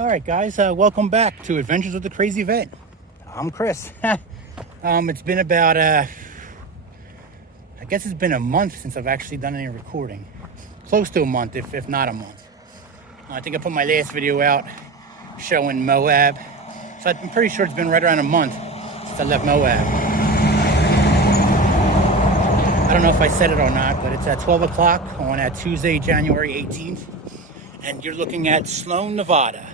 All right, guys, welcome back to Adventures with the Crazy Vet. I'm Chris. It's been about, I guess it's been a month since I've actually done any recording. Close to a month, if not a month. I think I put my last video out showing Moab. So I'm pretty sure it's been right around a month since I left Moab. I don't know if I said it or not, but it's at 12 o'clock on Tuesday, January 18th. And you're looking at Sloan, Nevada.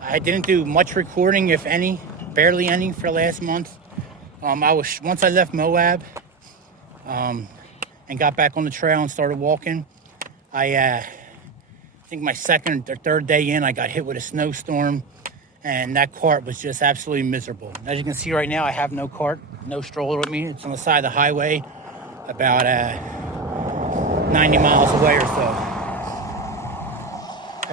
I didn't do much recording, if any, barely any, for last month. Once I left Moab and got back on the trail and started walking, I think my second or third day in, I got hit with a snowstorm, and that cart was just absolutely miserable. As you can see right now, I have no cart, no stroller with me. It's on the side of the highway, about 90 miles away or so.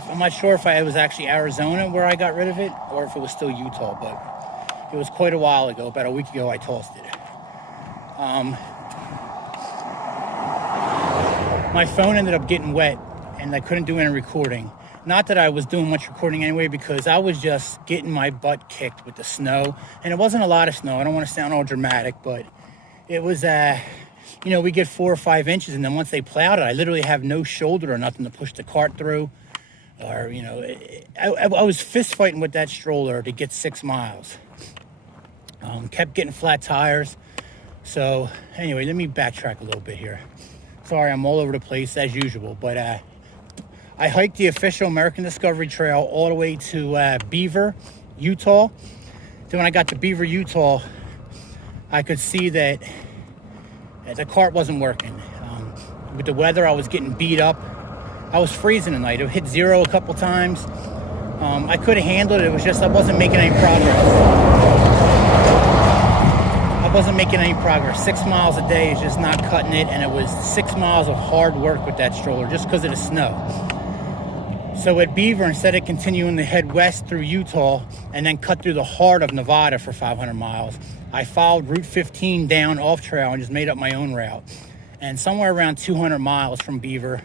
I'm not sure if it was actually Arizona where I got rid of it or if it was still Utah, but it was quite a while ago. About a week ago, I tossed it. My phone ended up getting wet and I couldn't do any recording. Not that I was doing much recording anyway, because I was just getting my butt kicked with the snow. And it wasn't a lot of snow. I don't want to sound all dramatic, but it was, we get 4 or 5 inches, and then once they plowed it, I literally have no shoulder or nothing to push the cart through. Or, I was fist fighting with that stroller to get 6 miles. Kept getting flat tires. So anyway, let me backtrack a little bit here. Sorry, I'm all over the place as usual, but I hiked the official American Discovery Trail all the way to Beaver, Utah. Then when I got to Beaver, Utah, I could see that the cart wasn't working. With the weather, I was getting beat up. I was freezing tonight. It hit 0 a couple times. I could have handled it. It was just I wasn't making any progress. 6 miles a day is just not cutting it, and it was 6 miles of hard work with that stroller just because of the snow. So at Beaver, instead of continuing to head west through Utah and then cut through the heart of Nevada for 500 miles, I followed Route 15 down off trail and just made up my own route. And somewhere around 200 miles from Beaver,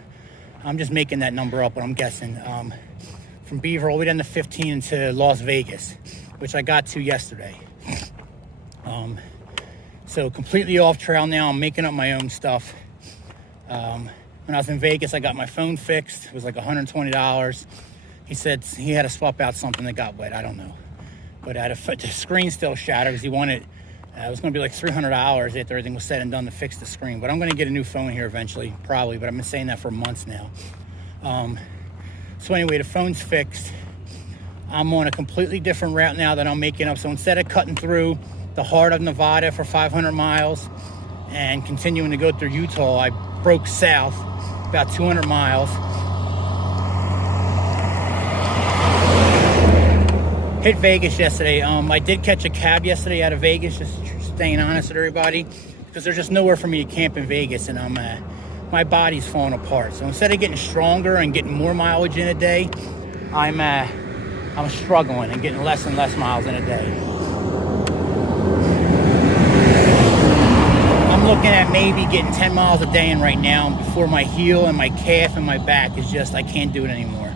I'm just making that number up, but I'm guessing, from Beaver all the way down to 15 to Las Vegas, which I got to yesterday. So completely off trail now. I'm making up my own stuff. When I was in Vegas, I got my phone fixed. It was like $120. He said he had to swap out something that got wet. I don't know. But the screen still shattered because he wanted, it was going to be like $300 after everything was said and done to fix the screen. But I'm going to get a new phone here eventually, probably. But I've been saying that for months now. So anyway, the phone's fixed. I'm on a completely different route now that I'm making up. So instead of cutting through the heart of Nevada for 500 miles and continuing to go through Utah, I broke south about 200 miles. Hit Vegas yesterday. I did catch a cab yesterday out of Vegas, just staying honest with everybody, because there's just nowhere for me to camp in Vegas, and my body's falling apart. So instead of getting stronger and getting more mileage in a day, I'm struggling and getting less and less miles in a day. I'm looking at maybe getting 10 miles a day in right now before my heel and my calf and my back is just, I can't do it anymore.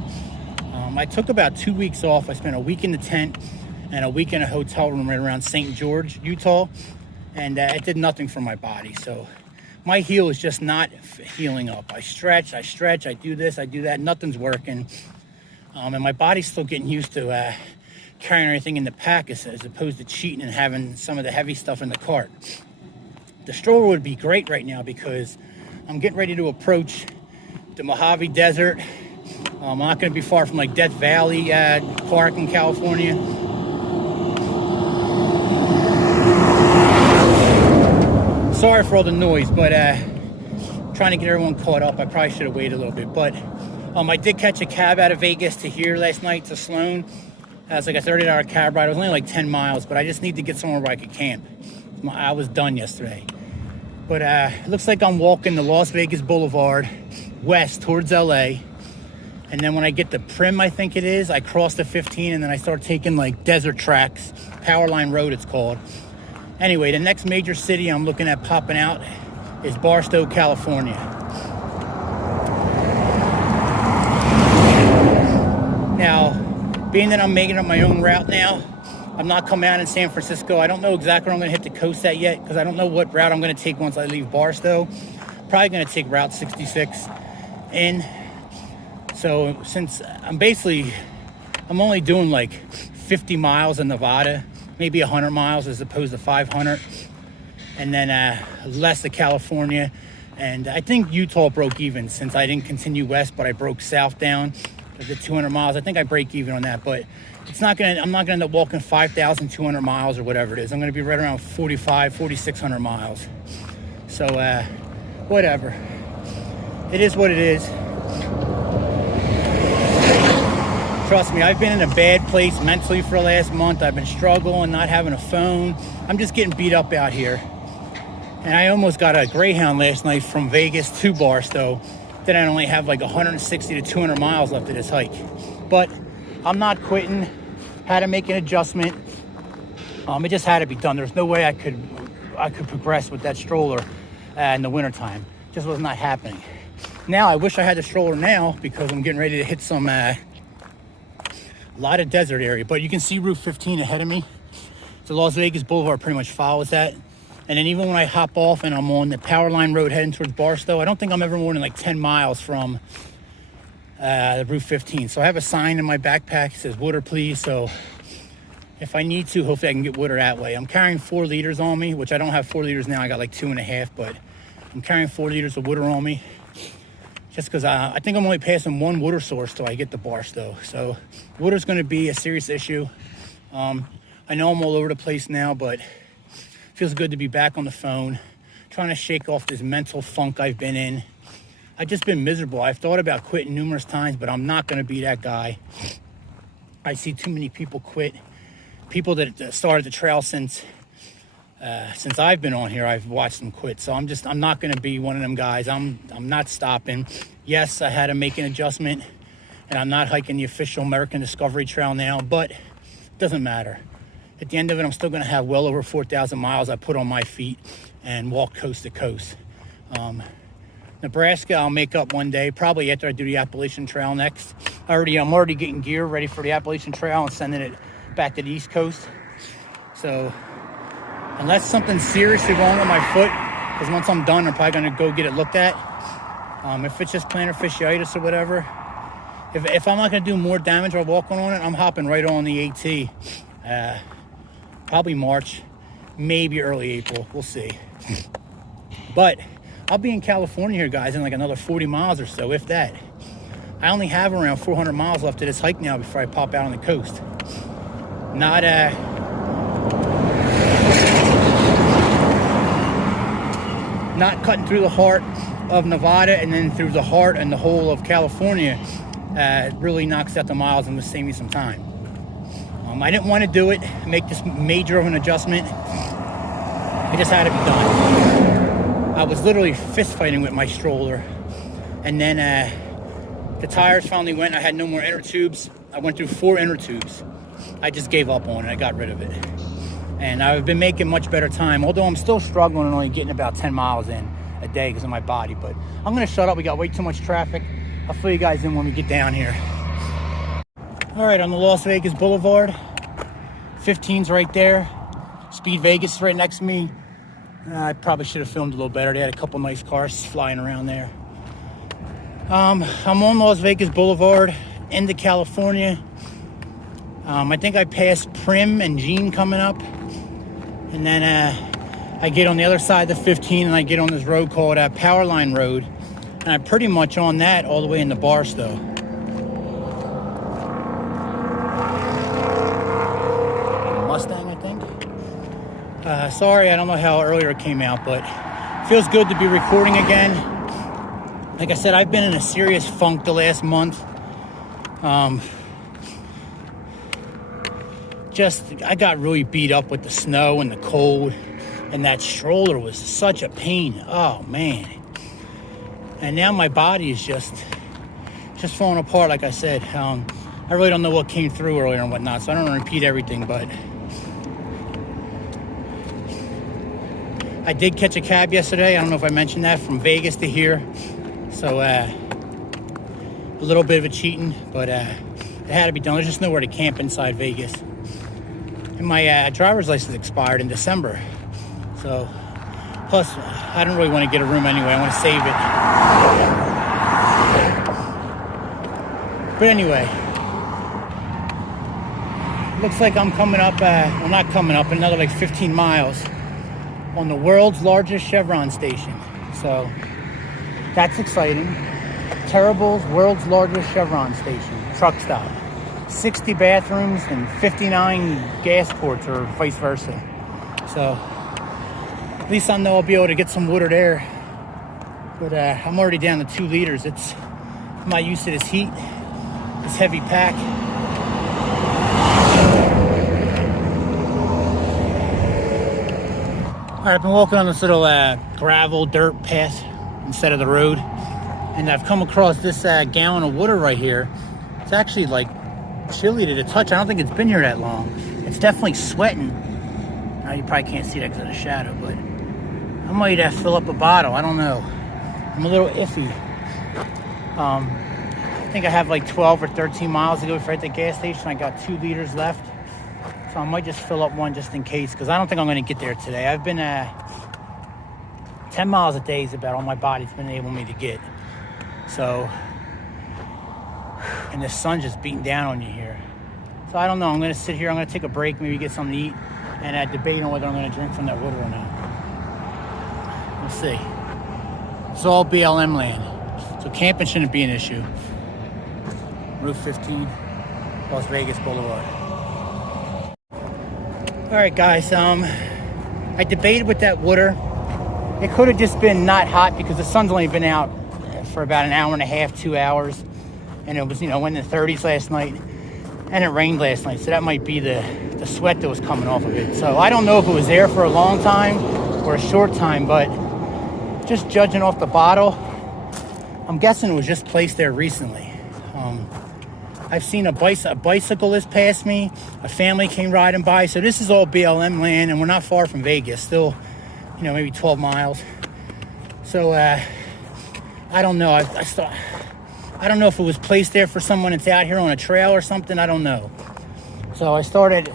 I took about 2 weeks off. I spent a week in the tent and a week in a hotel room right around St. George, Utah, and it did nothing for my body. So my heel is just not healing up. I stretch, I do this, I do that, nothing's working. And my body's still getting used to carrying everything in the pack as opposed to cheating and having some of the heavy stuff in the cart. The stroller would be great right now because I'm getting ready to approach the Mojave Desert. I'm not going to be far from like Death Valley Park in California. Sorry for all the noise, but trying to get everyone caught up. I probably should have waited a little bit. But I did catch a cab out of Vegas to here last night to Sloan. It was like a $30 cab ride. It was only like 10 miles, but I just need to get somewhere where I could camp. I was done yesterday. But it looks like I'm walking the Las Vegas Boulevard west towards LA. And then when I get to Prim, I think it is, I cross the 15 and then I start taking like desert tracks, Powerline Road it's called. Anyway, the next major city I'm looking at popping out is Barstow, California. being that I'm making up my own route now, I'm not coming out in San Francisco. I don't know exactly where I'm going to hit the coast at yet, because I don't know what route I'm going to take once I leave Barstow. Probably going to take Route 66 in. So since I'm only doing like 50 miles in Nevada, maybe 100 miles as opposed to 500, and then less of California. And I think Utah broke even since I didn't continue west, but I broke south down to the 200 miles. I think I break even on that, but I'm not gonna end up walking 5,200 miles or whatever it is. I'm gonna be right around 4,600 miles. So whatever, it is what it is. Trust me, I've been in a bad place mentally for the last month. I've been struggling, not having a phone. I'm just getting beat up out here. And I almost got a Greyhound last night from Vegas to Barstow. Then I only have like 160 to 200 miles left of this hike. But I'm not quitting. Had to make an adjustment. It just had to be done. There's no way I could progress with that stroller in the wintertime. Just was not happening. Now I wish I had the stroller now, because I'm getting ready to hit some a lot of desert area. But you can see Route 15 ahead of me. The Las Vegas Boulevard pretty much follows that. And then even when I hop off and I'm on the power line road heading towards Barstow, I don't think I'm ever more than like 10 miles from the Route 15. So I have a sign in my backpack that says water please. So if I need to, hopefully I can get water that way. I'm carrying 4 liters on me, which I don't have 4 liters now. I got like 2.5, but I'm carrying 4 liters of water on me. Just because I think I'm only passing one water source till I get to Barstow. So water's going to be a serious issue. I know I'm all over the place now, but feels good to be back on the phone, trying to shake off this mental funk I've been in. I've just been miserable. I've thought about quitting numerous times, but I'm not going to be that guy. I see too many people quit. People that started the trail since I've been on here, I've watched them quit. So I'm not going to be one of them guys. I'm not stopping. Yes, I had to make an adjustment, and I'm not hiking the official American Discovery Trail now, but it doesn't matter. At the end of it, I'm still going to have well over 4,000 miles I put on my feet and walk coast to coast. Nebraska, I'll make up one day, probably after I do the Appalachian Trail next. I'm already getting gear ready for the Appalachian Trail and sending it back to the East Coast. So unless something's seriously wrong with my foot, because once I'm done, I'm probably going to go get it looked at. If it's just plantar fasciitis or whatever, if I'm not going to do more damage while walking on it, I'm hopping right on the AT. Probably March, maybe early April. We'll see. But I'll be in California here, guys, in like another 40 miles or so, if that. I only have around 400 miles left of this hike now before I pop out on the coast. Not cutting through the heart of Nevada and then through the heart and the whole of California. It really knocks out the miles and will save me some time. I didn't want to do it, make this major of an adjustment. It just had to be done. I was literally fist fighting with my stroller. And then the tires finally went. I had no more inner tubes. I went through 4 inner tubes. I just gave up on it. I got rid of it. And I've been making much better time, although I'm still struggling and only getting about 10 miles in a day because of my body. But I'm going to shut up. We got way too much traffic. I'll fill you guys in when we get down here. All right, on the Las Vegas Boulevard, 15's right there. Speed Vegas is right next to me. I probably should have filmed a little better. They had a couple nice cars flying around there. I'm on Las Vegas Boulevard into California. I think I passed Prim and Jean coming up. And then I get on the other side of the 15 and I get on this road called Powerline Road. And I'm pretty much on that all the way into Barstow. Mustang, I think. Sorry, I don't know how earlier it came out, but it feels good to be recording again. Like I said, I've been in a serious funk the last month. I got really beat up with the snow and the cold, and that stroller was such a pain. Oh man. And now my body is just falling apart, like I said. I really don't know what came through earlier and whatnot, so I don't want to repeat everything, but I did catch a cab yesterday. I don't know if I mentioned that, from Vegas to here. So a little bit of a cheating, but It had to be done. There's just nowhere to camp inside Vegas. And my driver's license expired in December. So, plus, I don't really want to get a room anyway. I want to save it. But anyway, looks like I'm coming up, well, not coming up, another like 15 miles on the world's largest Chevron station. So, that's exciting. Terrible's world's largest Chevron station, truck stop. 60 bathrooms and 59 gas ports, or vice versa. So, at least I know I'll be able to get some water there. But I'm already down to 2 liters. I'm not used to this heat, this heavy pack. All right, I've been walking on this little gravel dirt path instead of the road. And I've come across this gallon of water right here. It's actually like chilly to the touch. I don't think it's been here that long. It's definitely sweating. Now you probably can't see that because of the shadow, but I might fill up a bottle. I don't know. I'm a little iffy. I think I have like 12 or 13 miles to go before I hit the gas station. I got 2 liters left. So I might just fill up one just in case, because I don't think I'm going to get there today. I've been 10 miles a day is about all my body's been able me to get. So, and the sun's just beating down on you here. So I don't know. I'm going to sit here. I'm going to take a break, maybe get something to eat, and debate on whether I'm going to drink from that water or not. We'll see. It's all BLM land, so camping shouldn't be an issue. Route 15, Las Vegas Boulevard. All right, guys. I debated with that water. It could have just been not hot because the sun's only been out for about an hour and a half, 2 hours. And it was, in the 30s last night. And it rained last night. So that might be the sweat that was coming off of it. So I don't know if it was there for a long time or a short time. But just judging off the bottle, I'm guessing it was just placed there recently. I've seen a bicyclist pass me. A family came riding by. So this is all BLM land. And we're not far from Vegas. Still, maybe 12 miles. So, I don't know. I don't know if it was placed there for someone that's out here on a trail or something. I don't know. So I started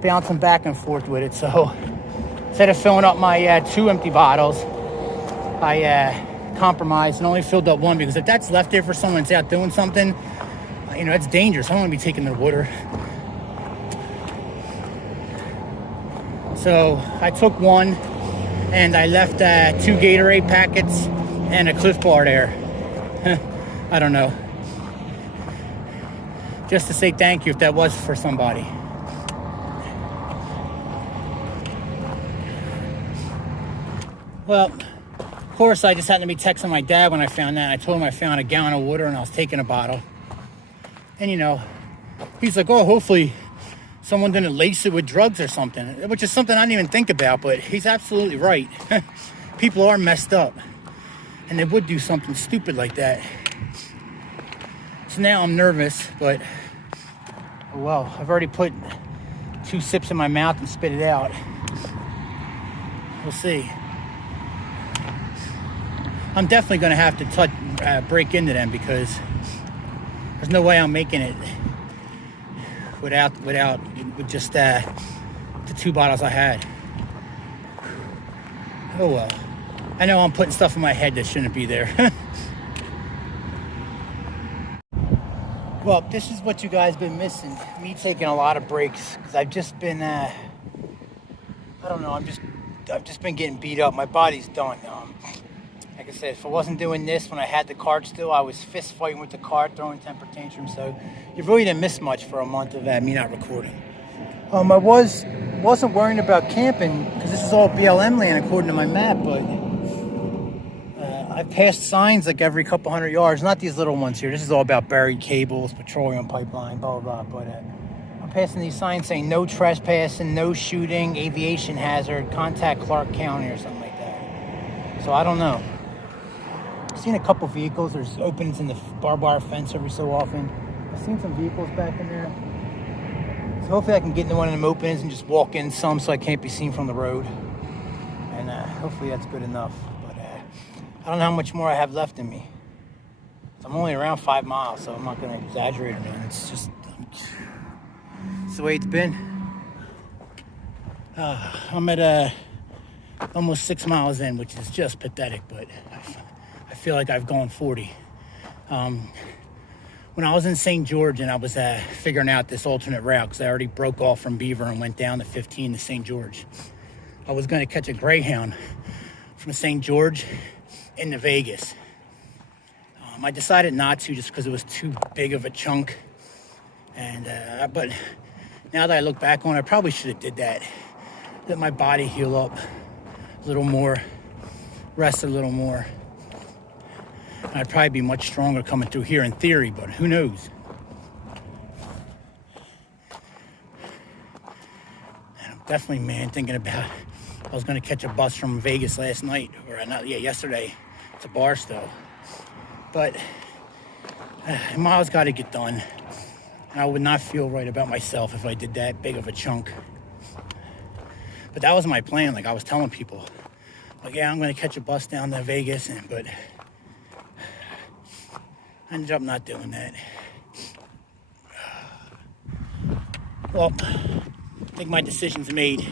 bouncing back and forth with it. So instead of filling up my 2 empty bottles, I compromised and only filled up 1, because if that's left there for someone that's out doing something, it's dangerous. I don't want to be taking their water. So I took 1 and I left 2 Gatorade packets and a Cliff Bar there. I don't know. Just to say thank you if that was for somebody. Well, of course, I just happened to be texting my dad when I found that. I told him I found a gallon of water and I was taking a bottle. And, he's like, oh, hopefully someone didn't lace it with drugs or something, which is something I didn't even think about, but he's absolutely right. People are messed up. And they would do something stupid like that. So now I'm nervous, but well, I've already put 2 sips in my mouth and spit it out. We'll see. I'm definitely going to have to break into them, because there's no way I'm making it with just the 2 bottles I had. Oh well. I know I'm putting stuff in my head that shouldn't be there. Well, this is what you guys been missing. Me taking a lot of breaks, because I've just been, I don't know, I've just been getting beat up. My body's done. Like I said, if I wasn't doing this when I had the cart still, I was fist fighting with the cart, throwing temper tantrums. So you really didn't miss much for a month of me not recording. I wasn't worrying about camping, because this is all BLM land according to my map, but I passed signs like every couple hundred yards. Not these little ones here. This is all about buried cables, petroleum pipeline, blah, blah, blah. But I'm passing these signs saying no trespassing, no shooting, aviation hazard, contact Clark County or something like that. So I don't know. I've seen a couple vehicles. There's openings in the barbed wire fence every so often. I've seen some vehicles back in there. So hopefully I can get into one of them openings and just walk in some so I can't be seen from the road. And hopefully that's good enough. But I don't know how much more I have left in me. I'm only around 5 miles, so I'm not going to exaggerate it, man. It's just it's the way it's been. I'm at almost 6 miles in, which is just pathetic, but I feel like I've gone 40. When I was in St. George and I was figuring out this alternate route, because I already broke off from Beaver and went down to 15 to St. George, I was going to catch a Greyhound from St. George into Vegas. I decided not to just because it was too big of a chunk. And but now that I look back on it, I probably should have did that. Let my body heal up a little more, rest a little more. And I'd probably be much stronger coming through here in theory, but who knows? And I'm definitely, man, thinking about, I was going to catch a bus from Vegas last night, or not, yeah, yesterday to Barstow. But miles got to get done. And I would not feel right about myself if I did that big of a chunk. But that was my plan. Like I was telling people, like, yeah, I'm going to catch a bus down to Vegas, but I ended up not doing that. Well, I think my decision's made.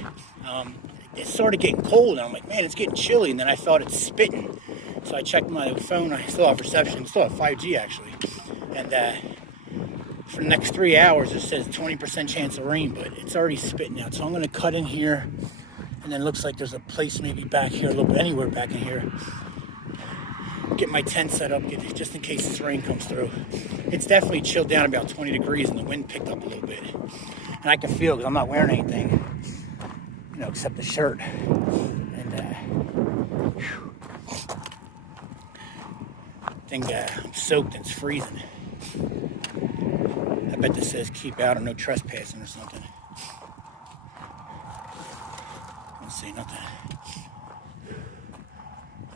It started getting cold, and I'm like, man, it's getting chilly. And then I felt it spitting. So I checked my phone. I still have reception. I still have 5G, actually. And for the next 3 hours, it says 20% chance of rain, but it's already spitting out. So I'm going to cut in here. And then it looks like there's a place maybe back here, a little bit, anywhere back in here. Get my tent set up, just in case this rain comes through. It's definitely chilled down about 20 degrees, and the wind picked up a little bit. And I can feel it because I'm not wearing anything, except the shirt. And I think I'm soaked and it's freezing. I bet this says keep out or no trespassing or something. I don't see nothing.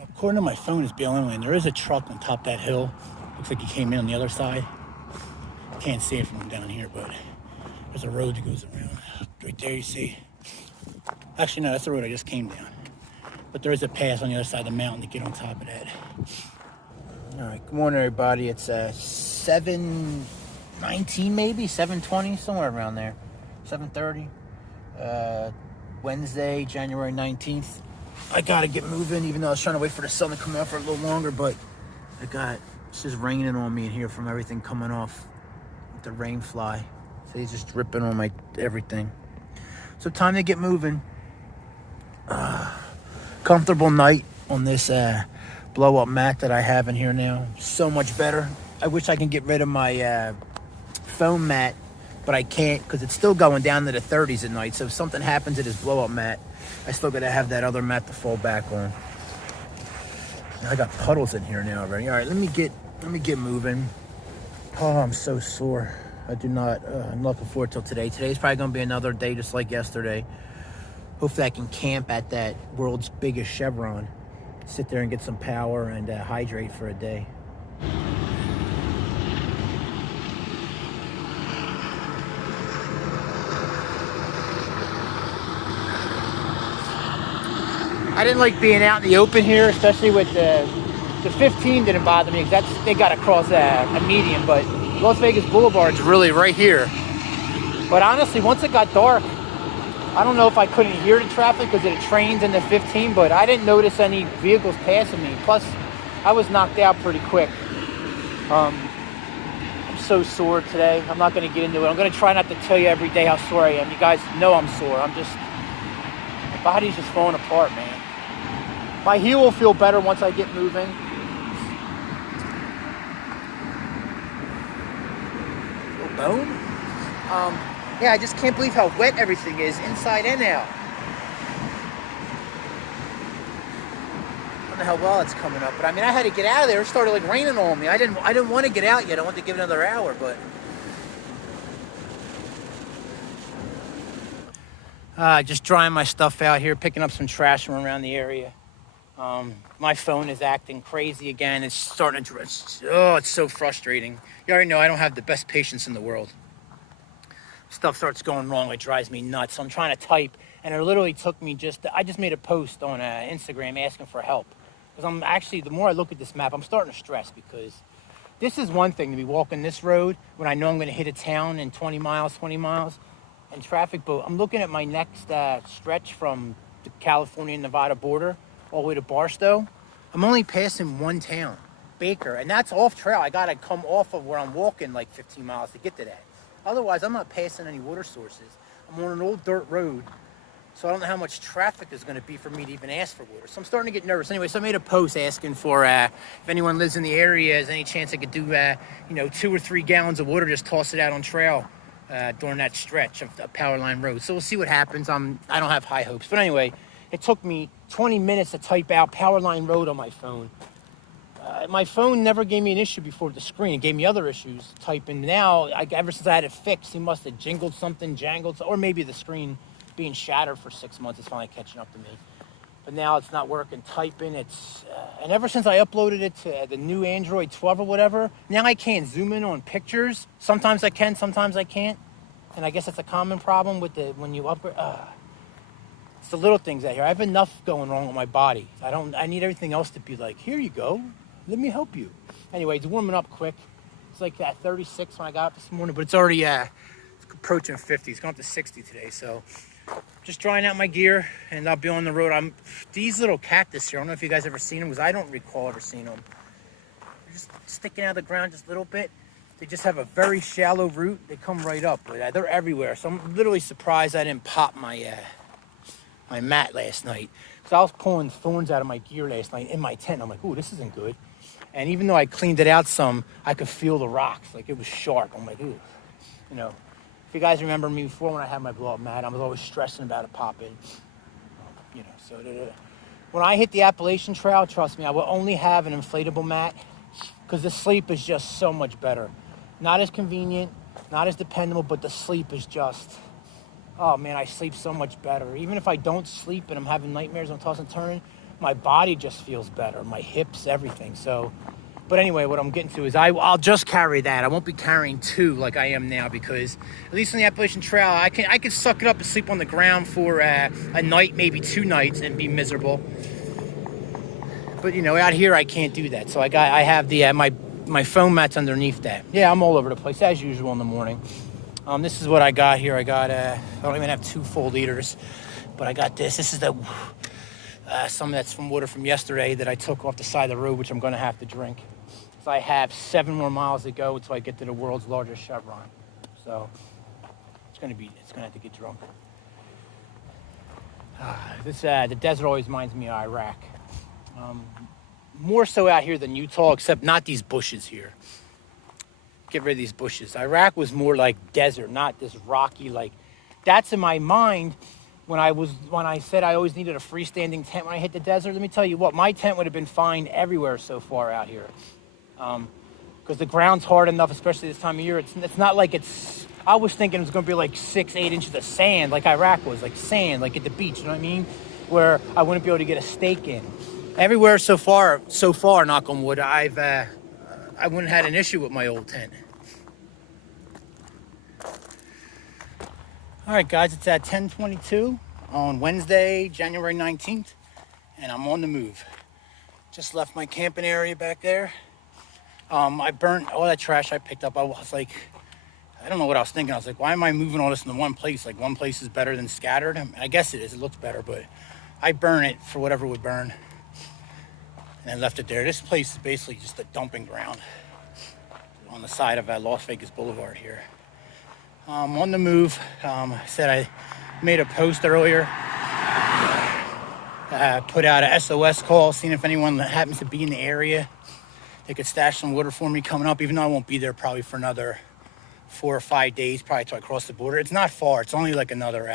According to my phone, it's bailing, and there is a truck on top of that hill. Looks like he came in on the other side. Can't see it from down here, but there's a road that goes around. Right there, you see. Actually, no, that's the road I just came down. But there is a pass on the other side of the mountain to get on top of that. All right, good morning, everybody. It's 7:19, maybe 7:20, somewhere around there. 7:30. Wednesday, January 19th. I gotta get moving, even though I was trying to wait for the sun to come out for a little longer, but it's just raining on me in here from everything coming off with the rain fly. So he's just dripping on my everything. So time to get moving. Comfortable night on this blow up mat that I have in here now. So much better. I wish I can get rid of my foam mat, but I can't because it's still going down to the 30s at night. So if something happens to this blow up mat, I still gotta have that other mat to fall back on. I got puddles in here now already. All right, let me get moving. Oh, I'm so sore. I'm looking forward till today. Today's probably gonna be another day just like yesterday. Hopefully I can camp at that world's biggest Chevron. Sit there and get some power and hydrate for a day. I didn't like being out in the open here, especially with the 15 didn't bother me because they got across a median, but Las Vegas Boulevard's really right here. But honestly, once it got dark, I don't know if I couldn't hear the traffic because of the trains in the 15, but I didn't notice any vehicles passing me. Plus, I was knocked out pretty quick. I'm so sore today. I'm not going to get into it. I'm going to try not to tell you every day how sore I am. You guys know I'm sore. My body's just falling apart, man. My heel will feel better once I get moving. Little bone? Yeah, I just can't believe how wet everything is, inside and out. I don't know how well it's coming up, but I mean, I had to get out of there. It started like raining on me. I didn't want to get out yet. I wanted to give it another hour, but just drying my stuff out here, picking up some trash from around the area. My phone is acting crazy again. It's starting to, it's so frustrating. You already know I don't have the best patience in the world. Stuff starts going wrong, it drives me nuts. So I'm trying to type, and it literally took me I just made a post on Instagram asking for help. Because the more I look at this map, I'm starting to stress because This is one thing, to be walking this road when I know I'm going to hit a town in 20 miles, and traffic. But I'm looking at my next stretch from the California and Nevada border all the way to Barstow. I'm only passing one town, Baker, and that's off trail. I got to come off of where I'm walking like 15 miles to get to that. Otherwise, I'm not passing any water sources. I'm on an old dirt road, so I don't know how much traffic is going to be for me to even ask for water. So I'm starting to get nervous. Anyway, so I made a post asking for if anyone lives in the area, is any chance I could do 2 or 3 gallons of water, just toss it out on trail during that stretch of the Power Line Road. So we'll see what happens. I don't have high hopes, but anyway, it took me 20 minutes to type out Power Line Road on my phone. My phone never gave me an issue before the screen. It gave me other issues typing. Now, ever since I had it fixed, he must have jingled something, jangled, or maybe the screen being shattered for 6 months is finally catching up to me. But now it's not working typing. And ever since I uploaded it to the new Android 12 or whatever, now I can't zoom in on pictures. Sometimes I can, sometimes I can't. And I guess it's a common problem with when you upgrade. It's the little things out here. I have enough going wrong with my body. I need everything else to be like, here you go, let me help you. Anyway, it's warming up quick. It's like 36 when I got up this morning, but it's already it's approaching 50. It's going up to 60 today, so just drying out my gear, and I'll be on the road. These little cactus here, I don't know if you guys ever seen them, because I don't recall ever seeing them. They're just sticking out of the ground just a little bit. They just have a very shallow root. They come right up, but they're everywhere. So I'm literally surprised I didn't pop my my mat last night. So I was pulling thorns out of my gear last night in my tent. I'm like, ooh, this isn't good. And even though I cleaned it out some, I could feel the rocks. Like, it was sharp. I'm like, ooh. If you guys remember me before when I had my blow-up mat, I was always stressing about it popping. So when I hit the Appalachian Trail, trust me, I will only have an inflatable mat because the sleep is just so much better. Not as convenient, not as dependable, but the sleep is just, oh man, I sleep so much better. Even if I don't sleep and I'm having nightmares, I'm tossing and turning, my body just feels better, my hips, everything. So, but anyway, what I'm getting to is I'll just carry that. I won't be carrying 2 like I am now, because at least on the Appalachian Trail, I can suck it up and sleep on the ground for a night, maybe 2 nights, and be miserable. But out here I can't do that. So I have the my foam mats underneath that. Yeah, I'm all over the place as usual in the morning. This is what I got here. I don't even have 2 full liters, but I got this. This is some that's from water from yesterday that I took off the side of the road, which I'm going to have to drink. So I have 7 more miles to go until I get to the world's largest Chevron. So it's going to have to get drunk. The desert always reminds me of Iraq. More so out here than Utah, except not these bushes here. Get rid of these bushes. Iraq was more like desert, not this rocky, that's in my mind when I said I always needed a freestanding tent when I hit the desert. Let me tell you what, my tent would have been fine everywhere so far out here. Because the ground's hard enough, especially this time of year. It's not like I was thinking it was going to be like 6-8 inches of sand, like Iraq was, like sand, like at the beach, you know what I mean? Where I wouldn't be able to get a stake in. Everywhere so far, knock on wood, I wouldn't have had an issue with my old tent. All right, guys, it's at 10:22 on Wednesday, January 19th, and I'm on the move. Just left my camping area back there. I burnt all that trash I picked up. I was like, I don't know what I was thinking. I was like, why am I moving all this into one place? Like, one place is better than scattered. I guess it is. It looks better, but I burn it for whatever would burn. And I left it there. This place is basically just a dumping ground on the side of Las Vegas Boulevard here. On the move. I said I made a post earlier. Put out a SOS call, seeing if anyone that happens to be in the area, they could stash some water for me coming up, even though I won't be there probably for another 4 or 5 days, probably till I cross the border. It's not far. It's only like another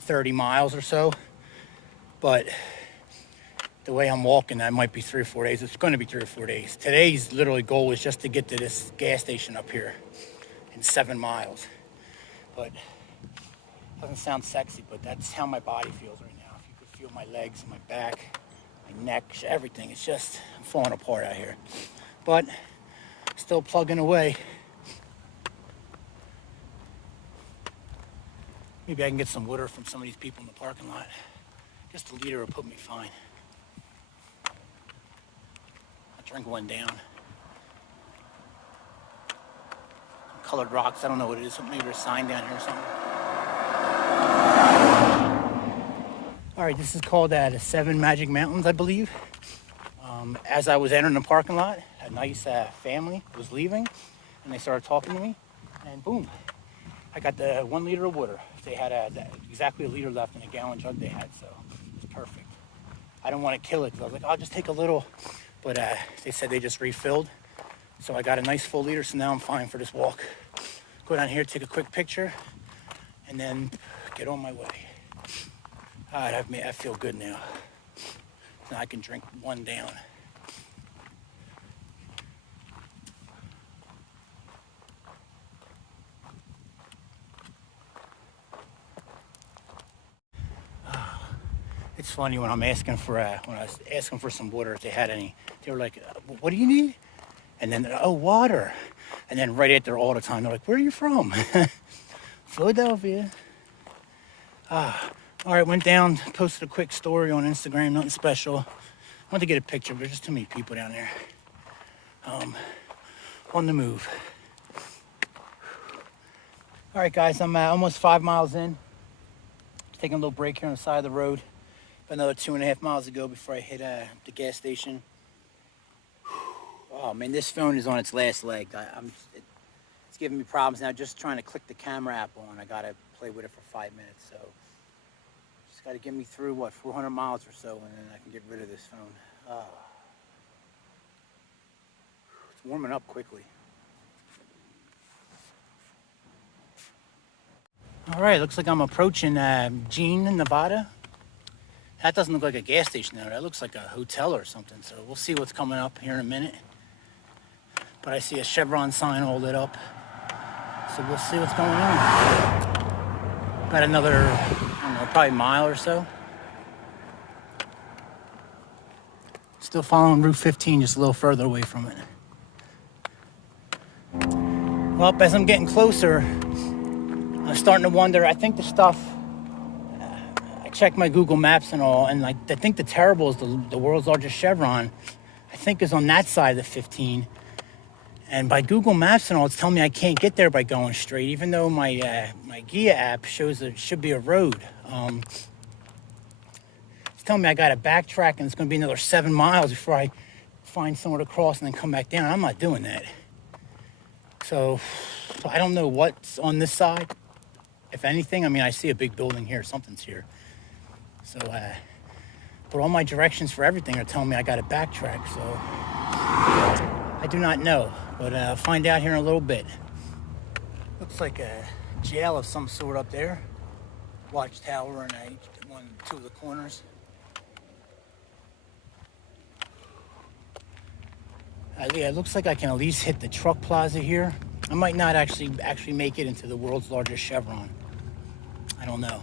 30 miles or so. But the way I'm walking, that might be 3 or 4 days. It's going to be 3 or 4 days. Today's literally goal is just to get to this gas station up here in 7 miles. But it doesn't sound sexy, but that's how my body feels right now. If you could feel my legs, my back, my neck, everything. It's just, I'm falling apart out here. But still plugging away. Maybe I can get some water from some of these people in the parking lot. Just a liter will put me fine. I'll drink one down. colored rocks. I don't know what it is. Maybe there's a sign down here or something. All right, this is called the 7 Magic Mountains, I believe. As I was entering the parking lot, a nice family was leaving, and they started talking to me, and boom, I got the 1 liter of water. They had exactly a liter left in a gallon jug they had, so it was perfect. I didn't want to kill it because I was like, I'll just take a little, but they said they just refilled. So I got a nice full liter, so now I'm fine for this walk. Go down here, take a quick picture, and then get on my way. All right, I feel good now. Now I can drink 1 down. It's funny when I'm asking for when I was asking for some water, if they had any, they were like, "What do you need?" And then, "Oh, water." And then right after all the time, they're like, "Where are you from?" Philadelphia. All right, went down, posted a quick story on Instagram, nothing special. I wanted to get a picture, but there's just too many people down there. On the move. All right, guys, I'm almost 5 miles in. Taking a little break here on the side of the road. Another 2.5 miles to go before I hit the gas station. Oh man, this phone is on its last leg. It's giving me problems now. Just trying to click the camera app on. I gotta play with it for 5 minutes. So just gotta get me through what 400 miles or so, and then I can get rid of this phone. It's warming up quickly. All right, looks like I'm approaching Jean, Nevada. That doesn't look like a gas station though. That looks like a hotel or something. So we'll see what's coming up here in a minute. But I see a Chevron sign all lit up. So we'll see what's going on. About another, I don't know, probably a mile or so. Still following Route 15, just a little further away from it. Well, as I'm getting closer, I'm starting to wonder, I think the stuff, I checked my Google Maps and all, and I think the Terrible is the world's largest Chevron, I think is on that side of the 15. And by Google Maps and all, it's telling me I can't get there by going straight, even though my Gia app shows there should be a road. It's telling me I got to backtrack, and it's going to be another 7 miles before I find somewhere to cross and then come back down. I'm not doing that. So I don't know what's on this side. If anything, I mean, I see a big building here. Something's here. So, but all my directions for everything are telling me I got to backtrack. So I do not know, but I'll find out here in a little bit. Looks like a jail of some sort up there. Watchtower and two of the corners. Yeah, it looks like I can at least hit the truck plaza here. I might not actually make it into the world's largest Chevron. I don't know.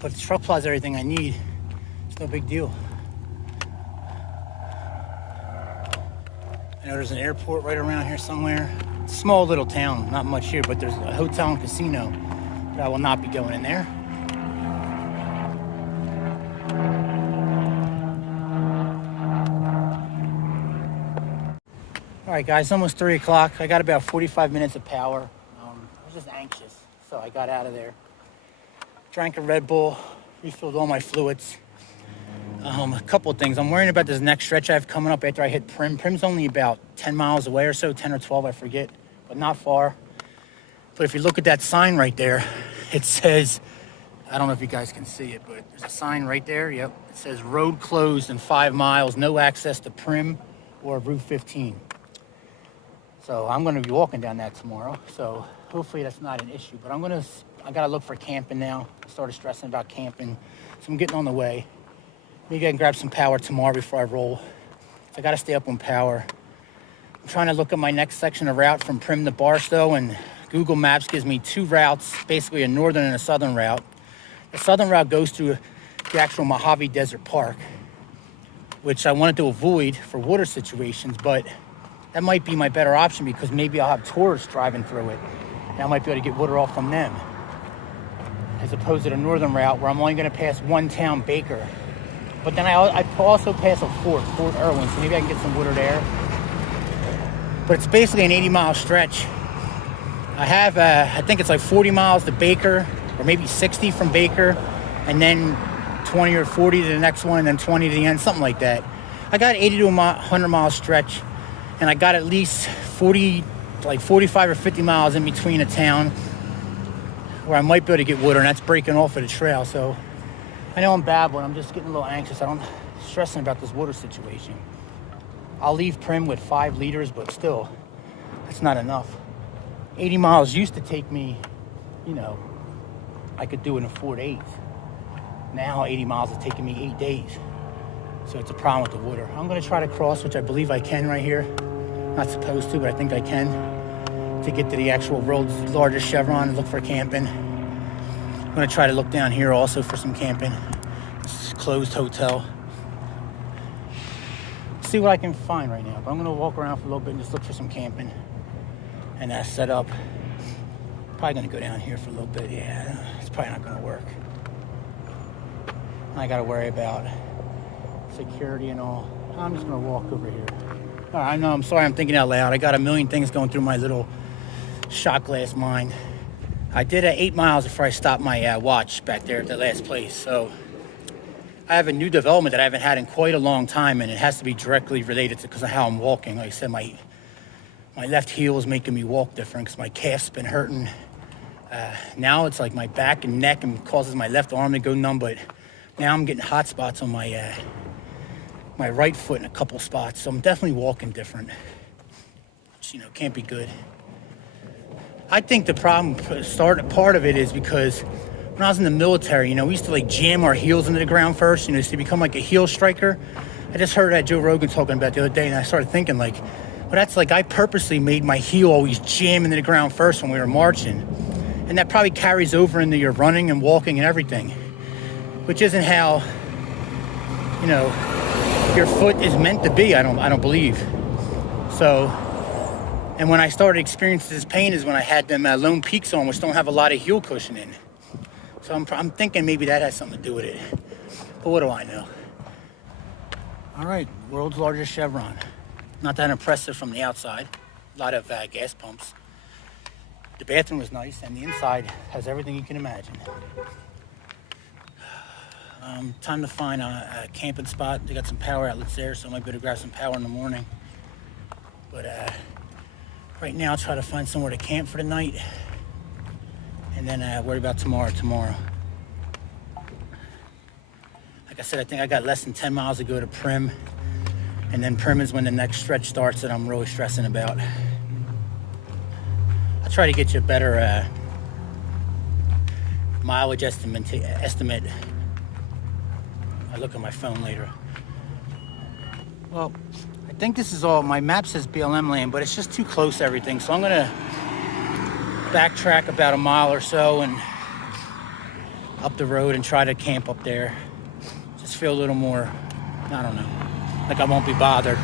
But the truck plaza, everything I need. It's no big deal. I know there's an airport right around here somewhere. It's a small little town, not much here, but there's a hotel and casino. But I will not be going in there. All right, guys, almost 3 o'clock. I got about 45 minutes of power. I was just anxious, so I got out of there. Drank a Red Bull, refilled all my fluids. A couple of things. I'm worrying about this next stretch I have coming up after I hit Prim. Prim's only about 10 miles away or so, 10 or 12, I forget, but not far. But if you look at that sign right there, it says, I don't know if you guys can see it, but there's a sign right there. Yep, it says road closed in 5 miles, no access to Prim or Route 15. So I'm going to be walking down that tomorrow. So hopefully that's not an issue. But I got to look for camping now. I started stressing about camping. So I'm getting on the way. Maybe I can grab some power tomorrow before I roll. So I got to stay up on power. I'm trying to look at my next section of route from Prim to Barstow. And Google Maps gives me 2 routes, basically a northern and a southern route. The southern route goes through the actual Mojave Desert Park, which I wanted to avoid for water situations, but that might be my better option because maybe I'll have tourists driving through it. And I might be able to get water off from them. As opposed to the northern route where I'm only going to pass one town, Baker. But then I also pass a Fort Irwin, so maybe I can get some water there. But it's basically an 80-mile stretch. I have, I think it's like 40 miles to Baker, or maybe 60 from Baker, and then 20 or 40 to the next one, and then 20 to the end, something like that. I got 80 to 100 mile stretch, and I got at least 40, like 45 or 50 miles in between a town where I might be able to get water, and that's breaking off of the trail. So I know I'm babbling. I'm just getting a little anxious. I'm stressing about this water situation. I'll leave Prim with 5 liters, but still, that's not enough. 80 miles used to take me, you know, I could do it in 4 days. Now 80 miles is taking me 8 days. So it's a problem with the water. I'm gonna try to cross, which I believe I can right here. Not supposed to, but I think I can, to get to the actual world's largest Chevron and look for camping. I'm gonna try to look down here also for some camping. It's a closed hotel. See what I can find right now. But I'm gonna walk around for a little bit and just look for some camping. And that's set up. Probably gonna go down here for a little bit. Yeah, it's probably not gonna work. I gotta worry about security and all. I'm just gonna walk over here. All right, I know, I'm sorry, I'm thinking out loud. I got a million things going through my little shot glass mind. I did 8 miles before I stopped my watch back there at the last place. So I have a new development that I haven't had in quite a long time, and it has to be directly related to because of how I'm walking. Like I said, my left heel is making me walk different because my calf's been hurting. Now it's like my back and neck and causes my left arm to go numb, but now I'm getting hot spots on my my right foot in a couple spots. So I'm definitely walking different, which, you know, can't be good. I think the part of it is because when I was in the military, you know, we used to like jam our heels into the ground first, you know, to become like a heel striker. I just heard Joe Rogan talking about the other day, and I started thinking like, well, that's like I purposely made my heel always jam into the ground first when we were marching. And that probably carries over into your running and walking and everything, which isn't how, you know, your foot is meant to be, I don't believe. So, and when I started experiencing this pain is when I had them Lone Peaks on, which don't have a lot of heel cushion in. So I'm thinking maybe that has something to do with it. But what do I know? All right, world's largest Chevron. Not that impressive from the outside. A lot of gas pumps. The bathroom was nice, and the inside has everything you can imagine. Time to find a camping spot. They got some power outlets there, so I might be able to grab some power in the morning. But right now, I'll try to find somewhere to camp for the night, and then worry about tomorrow. Like I said, I think I got less than 10 miles to go to Prim, and then Prim is when the next stretch starts that I'm really stressing about. I'll try to get you a better mileage estimate. I look at my phone later. Well, I think this is all, my map says BLM land, but it's just too close to everything. So I'm gonna backtrack about a mile or so and up the road and try to camp up there. Just feel a little more, I don't know, like I won't be bothered.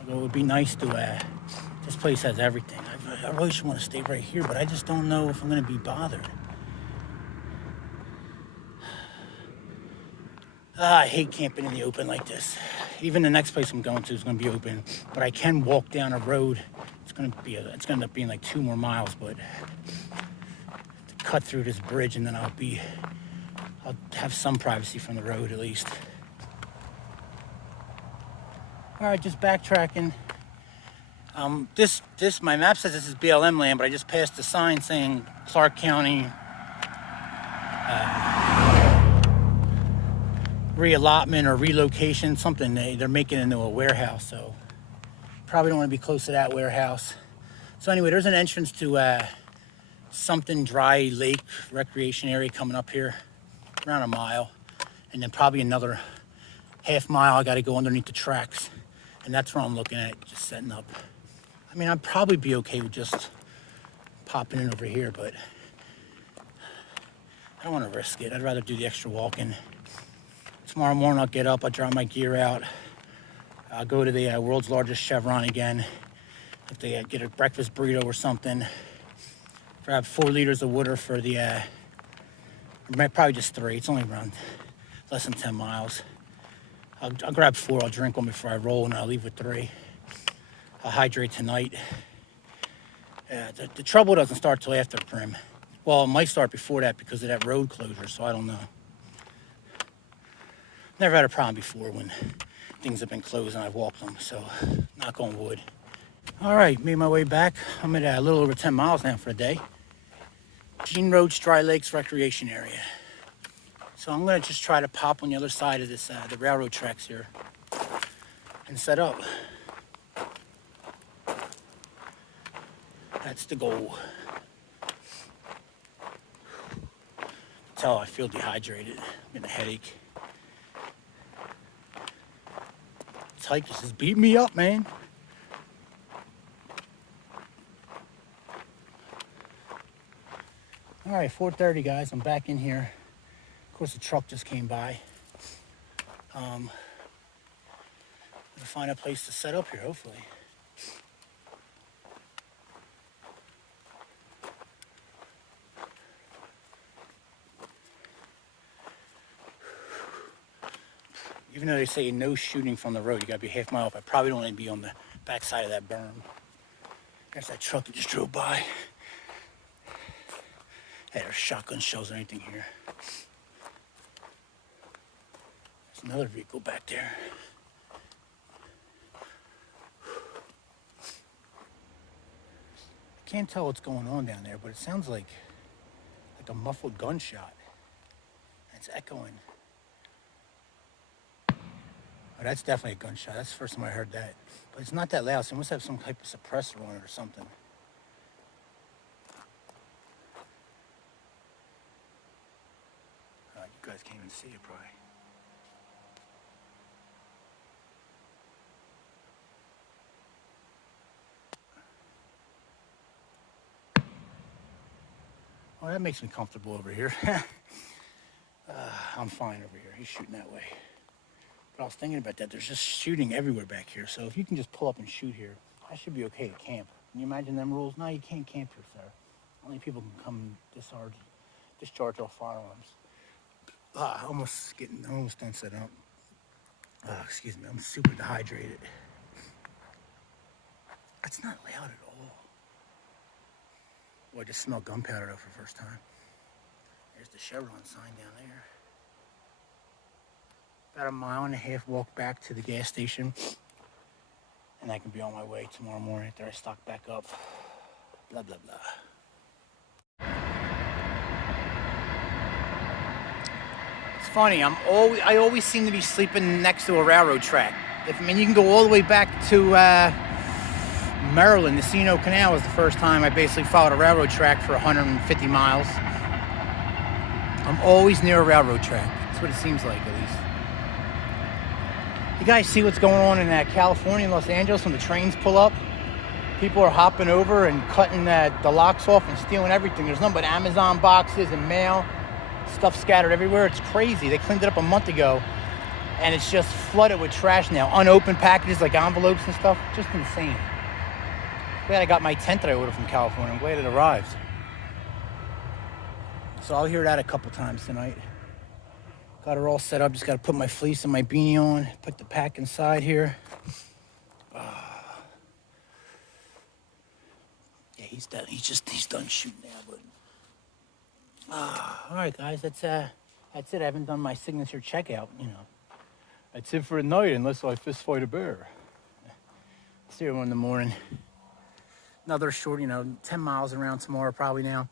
Although it would be nice to, this place has everything. I really should want to stay right here, but I just don't know if I'm going to be bothered. I hate camping in the open like this. Even the next place I'm going to is going to be open, but I can walk down a road. It's going to end up being like 2 more miles, but to cut through this bridge, and then I'll have some privacy from the road at least. All right, just backtracking. My map says this is BLM land, but I just passed a sign saying Clark County reallotment or relocation, something. They're making it into a warehouse, so probably don't want to be close to that warehouse. So anyway, there's an entrance to something dry lake recreation area coming up here, around a mile, and then probably another half mile I got to go underneath the tracks, and that's where I'm looking at, just setting up. I mean, I'd probably be okay with just popping in over here, but I don't want to risk it. I'd rather do the extra walking. Tomorrow morning, I'll get up, I'll dry my gear out. I'll go to the world's largest Chevron again. If they get a breakfast burrito or something. Grab 4 liters of water for the, probably just 3. It's only around less than 10 miles. I'll grab 4. I'll drink one before I roll, and I'll leave with 3. I'll hydrate tonight. The trouble doesn't start till after Prim. Well, it might start before that because of that road closure, so I don't know. Never had a problem before when things have been closed and I've walked them, so knock on wood. All right, made my way back. I'm at a little over 10 miles now for the day. Gene Road, Dry Lakes Recreation Area. So I'm gonna just try to pop on the other side of this, the railroad tracks here and set up. That's the goal. Tell I feel dehydrated. I'm getting a headache. This hike just beat me up, man. All right, 4:30, guys. I'm back in here. Of course, the truck just came by. I'm gonna find a place to set up here, hopefully. Even though they say no shooting from the road, you gotta be half mile up. I probably don't want to be on the back side of that berm. There's that truck that just drove by. Hey, there's shotgun shells or anything here. There's another vehicle back there. I can't tell what's going on down there, but it sounds like a muffled gunshot. It's echoing. Oh, that's definitely a gunshot. That's the first time I heard that. But it's not that loud, so it must have some type of suppressor on it or something. You guys can't even see it, probably. Well, that makes me comfortable over here. I'm fine over here. He's shooting that way. But I was thinking about that. There's just shooting everywhere back here. So if you can just pull up and shoot here, I should be okay to camp. Can you imagine them rules? No, you can't camp here, sir. Only people can come and discharge all firearms. I'm almost done setting up. Excuse me, I'm super dehydrated. It's not loud at all. Boy, I just smelled gunpowder though for the first time. There's the Chevron sign down there. About a 1.5 mile walk back to the gas station. And I can be on my way tomorrow morning after I stock back up. Blah, blah, blah. It's funny, I always seem to be sleeping next to a railroad track. You can go all the way back to Maryland. The C&O Canal was the first time I basically followed a railroad track for 150 miles. I'm always near a railroad track. That's what it seems like, at least. You guys see what's going on in California and Los Angeles when the trains pull up? People are hopping over and cutting the locks off and stealing everything. There's nothing but Amazon boxes and mail. Stuff scattered everywhere. It's crazy. They cleaned it up a month ago, and it's just flooded with trash now. Unopened packages like envelopes and stuff. Just insane. Glad I got my tent that I ordered from California. I'm glad it arrived. So I'll hear that a couple times tonight. Got her all set up. Just got to put my fleece and my beanie on. Put the pack inside here. Yeah, he's done. He's done shooting now, but. All right, guys. That's it. I haven't done my signature checkout. That's it for the night, unless I fist fight a bear. See you in the morning. Another short, 10 miles around tomorrow probably now.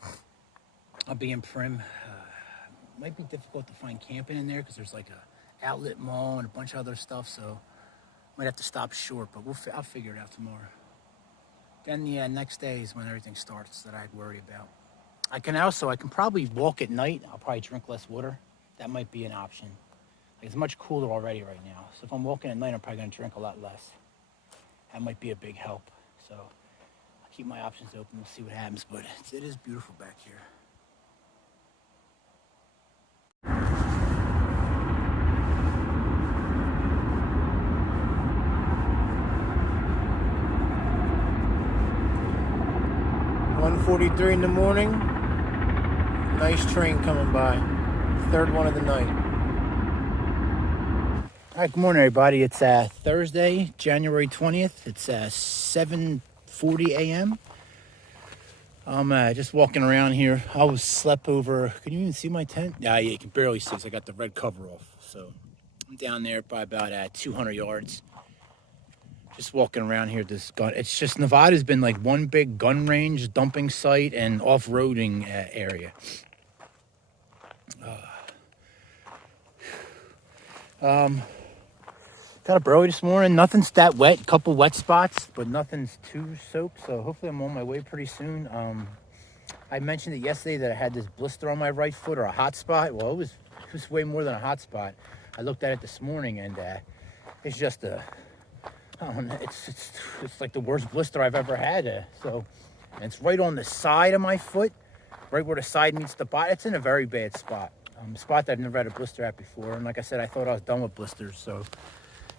I'll be in Prim. Might be difficult to find camping in there because there's like a outlet mall and a bunch of other stuff, so might have to stop short, but I'll figure it out tomorrow. Then the next day is when everything starts that I'd worry about. I can probably walk at night. I'll probably drink less water. That might be an option. Like, it's much cooler already right now, so if I'm walking at night, I'm probably going to drink a lot less. That might be a big help. So I'll keep my options open. We'll see what happens, but it is beautiful back here. .1:43 in the morning. Nice train coming by. Third one of the night. All right, good morning, everybody. It's Thursday, January 20th. It's 7:40 a.m. I'm just walking around here. I was slept over. Can you even see my tent? Yeah, you can barely see because I got the red cover off. So I'm down there by about 200 yards. Just walking around here. This gun. It's just Nevada's been like one big gun range, dumping site, and off-roading area. Got a burley this morning. Nothing's that wet. Couple wet spots, but nothing's too soaked. So hopefully I'm on my way pretty soon. I mentioned it yesterday that I had this blister on my right foot, or a hot spot. Well, it was way more than a hot spot. I looked at it this morning, and it's just I don't know, it's like the worst blister I've ever had. And it's right on the side of my foot, right where the side meets the bottom. It's in a very bad spot. A spot that I've never had a blister at before. And like I said, I thought I was done with blisters, so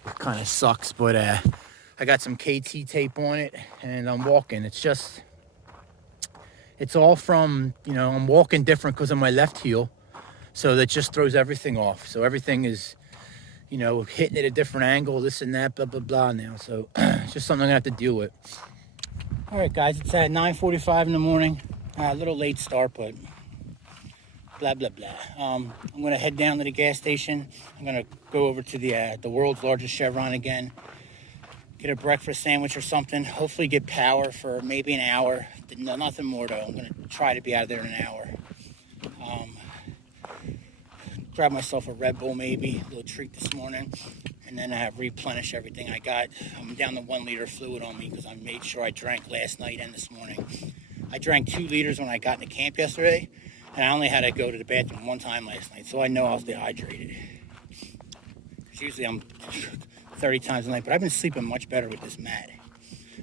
it kind of sucks. But I got some KT tape on it, and I'm walking. It's all from, I'm walking different because of my left heel. So that just throws everything off. So everything is, hitting at a different angle, this and that, blah, blah, blah now. So it's just something I'm going to have to deal with. All right, guys, it's at 9:45 in the morning. A little late start, but blah, blah, blah. I'm going to head down to the gas station. I'm going to go over to the world's largest Chevron again. Get a breakfast sandwich or something. Hopefully get power for maybe an hour. No, nothing more, though. I'm going to try to be out of there in an hour. Grab myself a Red Bull maybe. A little treat this morning. And then replenish everything I got. I'm down to 1 liter of fluid on me because I made sure I drank last night and this morning. I drank 2 liters when I got into camp yesterday. And I only had to go to the bathroom 1 time last night, so I know I was dehydrated. Because usually I'm 30 times a night, but I've been sleeping much better with this mat.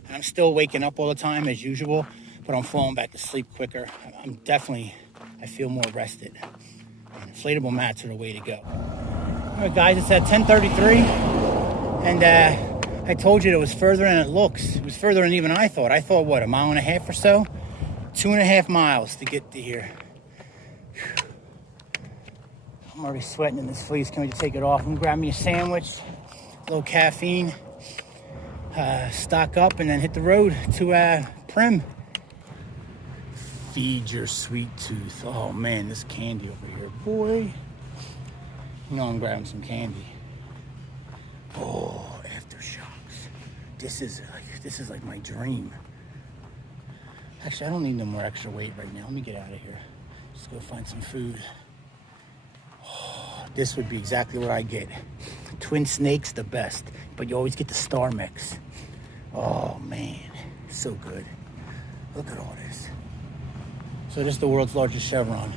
And I'm still waking up all the time as usual, but I'm falling back to sleep quicker. I feel more rested. And inflatable mats are the way to go. All right, guys, it's at 10:33, and I told you it was further than it looks. It was further than even I thought. I thought, what, a mile and a half or so? 2.5 miles to get to here. I'm already sweating in this fleece. Can we just take it off? I'm gonna grab me a sandwich, a little caffeine, stock up, and then hit the road to Prim. Feed your sweet tooth. Oh man, this candy over here, boy. I'm grabbing some candy. Oh, aftershocks. This is like my dream. Actually, I don't need no more extra weight right now. Let me get out of here. Just go find some food. Oh, this would be exactly what I get. Twin Snakes, the best. But you always get the Star Mix. Oh, man. So good. Look at all this. So this is the world's largest Chevron.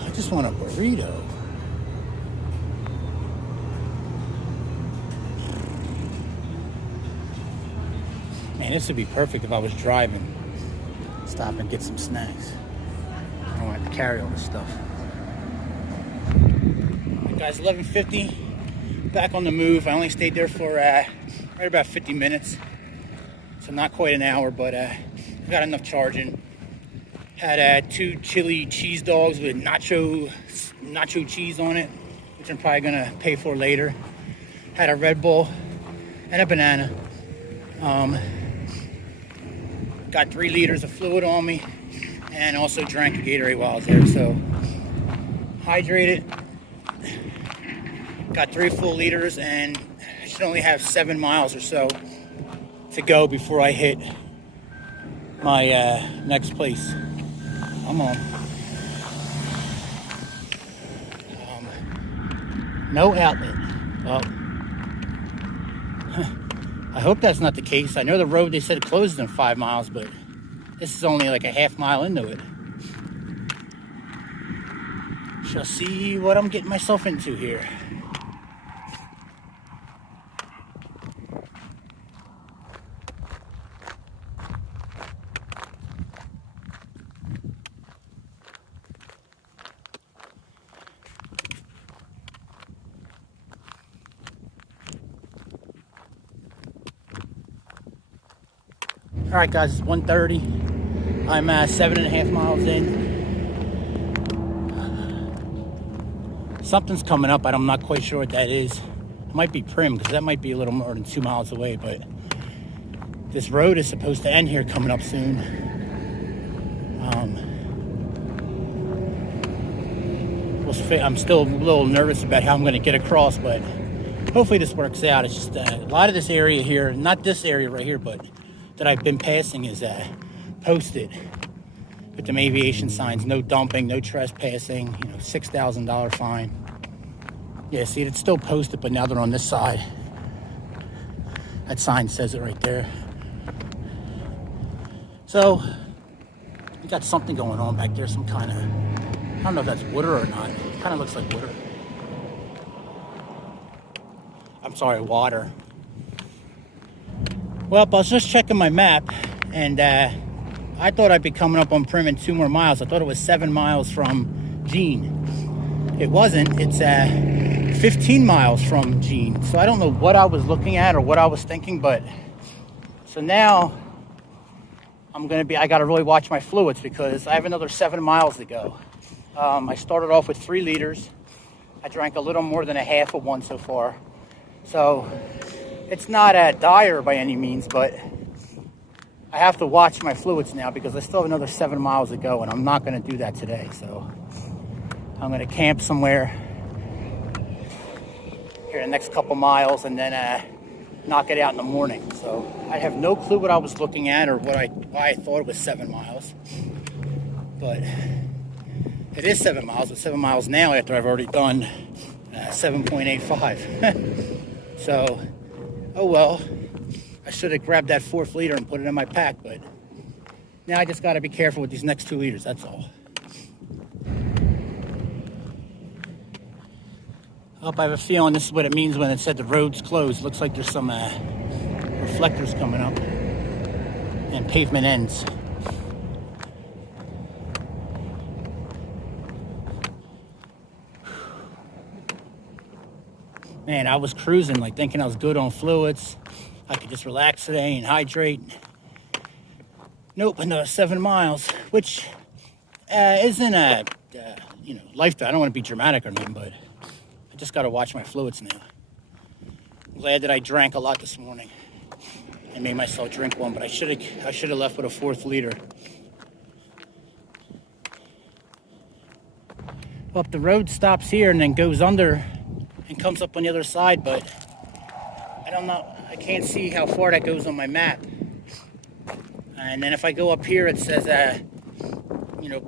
I just want a burrito. Man, this would be perfect if I was driving. Stop and get some snacks. I don't have to carry all this stuff. Hey guys, 11:50. Back on the move. I only stayed there for right about 50 minutes. So not quite an hour, but I got enough charging. Had 2 chili cheese dogs with nacho cheese on it, which I'm probably gonna pay for later. Had a Red Bull and a banana. Got 3 liters of fluid on me, and also drank a Gatorade while I was there. So hydrated. Got 3 full liters, and I should only have 7 miles or so to go before I hit my next place. I'm on. No outlet. Well, I hope that's not the case. I know the road, they said it closes in 5 miles, but this is only like a half mile into it. Shall see what I'm getting myself into here. All right, guys, it's 1:30. I'm 7.5 miles in. Something's coming up, but I'm not quite sure what that is. It might be Prim, because that might be a little more than 2 miles away, but this road is supposed to end here coming up soon. I'm still a little nervous about how I'm going to get across, but hopefully this works out. It's just a lot of this area here, not this area right here, but that I've been passing is posted with them aviation signs: no dumping, no trespassing, $6,000 fine. Yeah, see, it's still posted, but now they're on this side. That sign says it right there. So we got something going on back there, some kind of, I don't know if that's water or not. It kind of looks like water. I'm sorry, water. Well, I was just checking my map, and I thought I'd be coming up on Prim in 2 more miles. I thought it was 7 miles from Jean. It wasn't. It's 15 miles from Jean. So I don't know what I was looking at or what I was thinking, but so now I got to really watch my fluids because I have another 7 miles to go. I started off with 3 liters. I drank a little more than a half of one so far. So it's not dire by any means, but I have to watch my fluids now because I still have another 7 miles to go, and I'm not going to do that today. So I'm going to camp somewhere here in the next couple miles and then knock it out in the morning. So I have no clue what I was looking at or why I thought it was 7 miles. But it is 7 miles. It's 7 miles now after I've already done 7.85. So, oh well. I should have grabbed that 4th liter and put it in my pack, but now I just got to be careful with these next 2 liters, that's all. I have a feeling this is what it means when it said the road's closed. Looks like there's some reflectors coming up and pavement ends. Man, I was cruising, like thinking I was good on fluids. I could just relax today and hydrate. Nope, another 7 miles, which isn't a life. I don't want to be dramatic or nothing, but I just got to watch my fluids now. I'm glad that I drank a lot this morning. I made myself drink one, but I should have left with a 4th liter. Well, the road stops here and then goes under and comes up on the other side, but I don't know. I can't see how far that goes on my map. And then if I go up here, it says,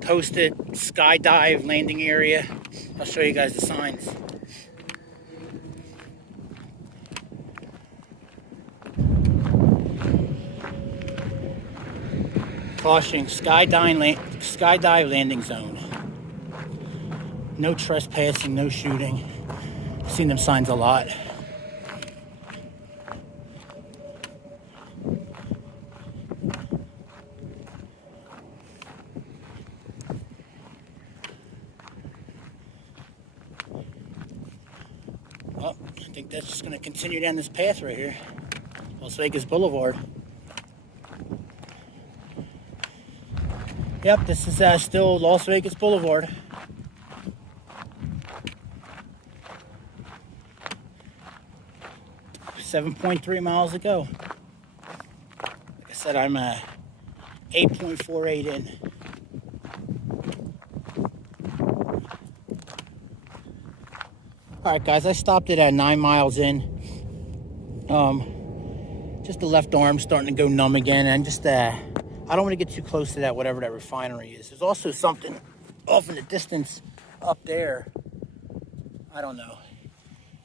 posted skydive landing area. I'll show you guys the signs. Caution, skydive landing zone. No trespassing, no shooting. I've seen them signs a lot. Well, I think that's just going to continue down this path right here. Las Vegas Boulevard. Yep, this is still Las Vegas Boulevard. .3 miles to go. Like I said, I'm 8.48 in. All right, guys, I stopped it at 9 miles in. Just the left arm starting to go numb again, and just I don't want to get too close to that, whatever that refinery is. There's also something off in the distance up there. I don't know.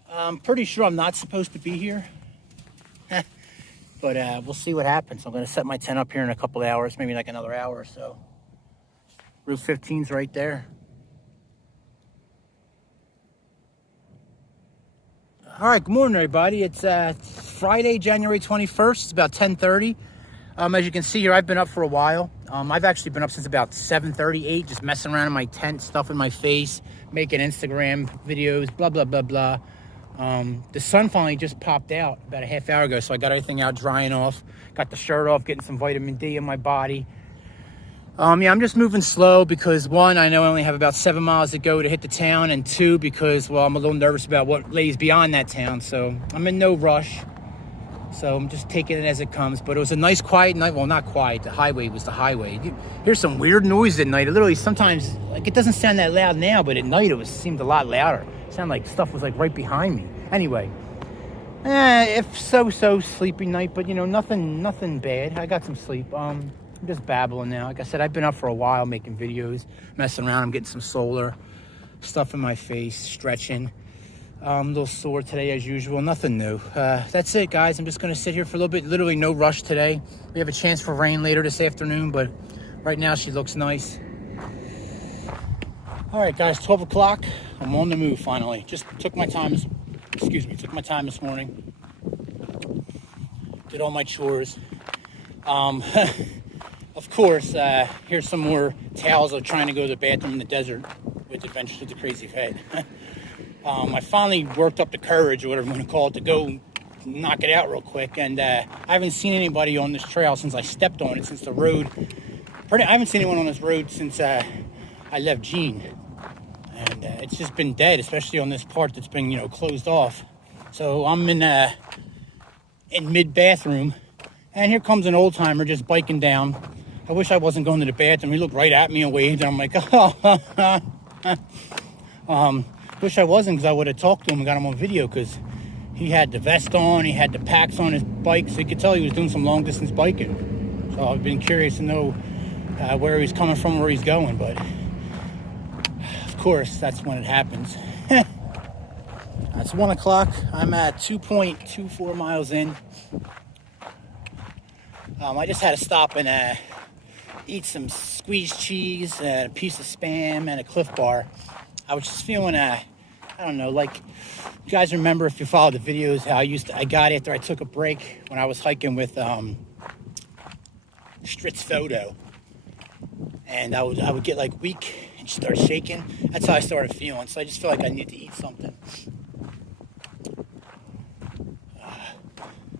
I'm pretty sure I'm not supposed to be here. But we'll see what happens. I'm going to set my tent up here in a couple of hours, maybe like another hour or so. Route 15's right there. All right, good morning, everybody. It's Friday, January 21st. It's about 10:30. As you can see here, I've been up for a while. I've actually been up since about 7:30, 8, just messing around in my tent, stuffing my face, making Instagram videos, blah, blah, blah, blah. The sun finally just popped out about a half hour ago, so I got everything out drying off, got the shirt off, getting some vitamin D in my body. Yeah, I'm just moving slow because one, I know I only have about 7 miles to go to hit the town, and two, because, well, I'm a little nervous about what lays beyond that town, so I'm in no rush. So I'm just taking it as it comes. But it was a nice, quiet night. Well, not quiet. The highway was the highway. You hear some weird noise at night. It literally sometimes, like, it doesn't sound that loud now, but at night it seemed a lot louder. It sounded like stuff was, like, right behind me. Anyway, if so sleepy night, but, you know, nothing bad. I got some sleep. I'm just babbling now. Like I said, I've been up for a while making videos, messing around. I'm getting some solar stuff in my face, stretching. A little sore today as usual. Nothing new. That's it, guys. I'm just going to sit here for a little bit. Literally no rush today. We have a chance for rain later this afternoon, but right now she looks nice. All right, guys, 12 o'clock. I'm on the move finally. Just took my time. Took my time this morning. Did all my chores. Of course, here's some more tales of trying to go to the bathroom in the desert with Adventures with the Crazy Vet. I finally worked up the courage, or whatever you want to call it, to go knock it out real quick. And I haven't seen anybody on this trail since I stepped on it, since the road. I haven't seen anyone on this road since I left Gene. And it's just been dead, especially on this part that's been, you know, closed off. So I'm in mid-bathroom, and here comes an old-timer just biking down. I wish I wasn't going to the bathroom. He looked right at me and waved, and I'm like, wish I wasn't, because I would have talked to him and got him on video, because he had the vest on, he had the packs on his bike, so you could tell he was doing some long-distance biking. So I've been curious to know where he's coming from, where he's going, but of course, that's when it happens. It's 1 o'clock. I'm at 2.24 miles in. I just had to stop and eat some squeezed cheese, a piece of Spam, and a Cliff Bar. I was just feeling, I don't know, like, you guys remember, if you follow the videos, how I got after I took a break when I was hiking with Stritz Photo. And I would get, like, weak and start shaking. That's how I started feeling. So I just feel like I need to eat something.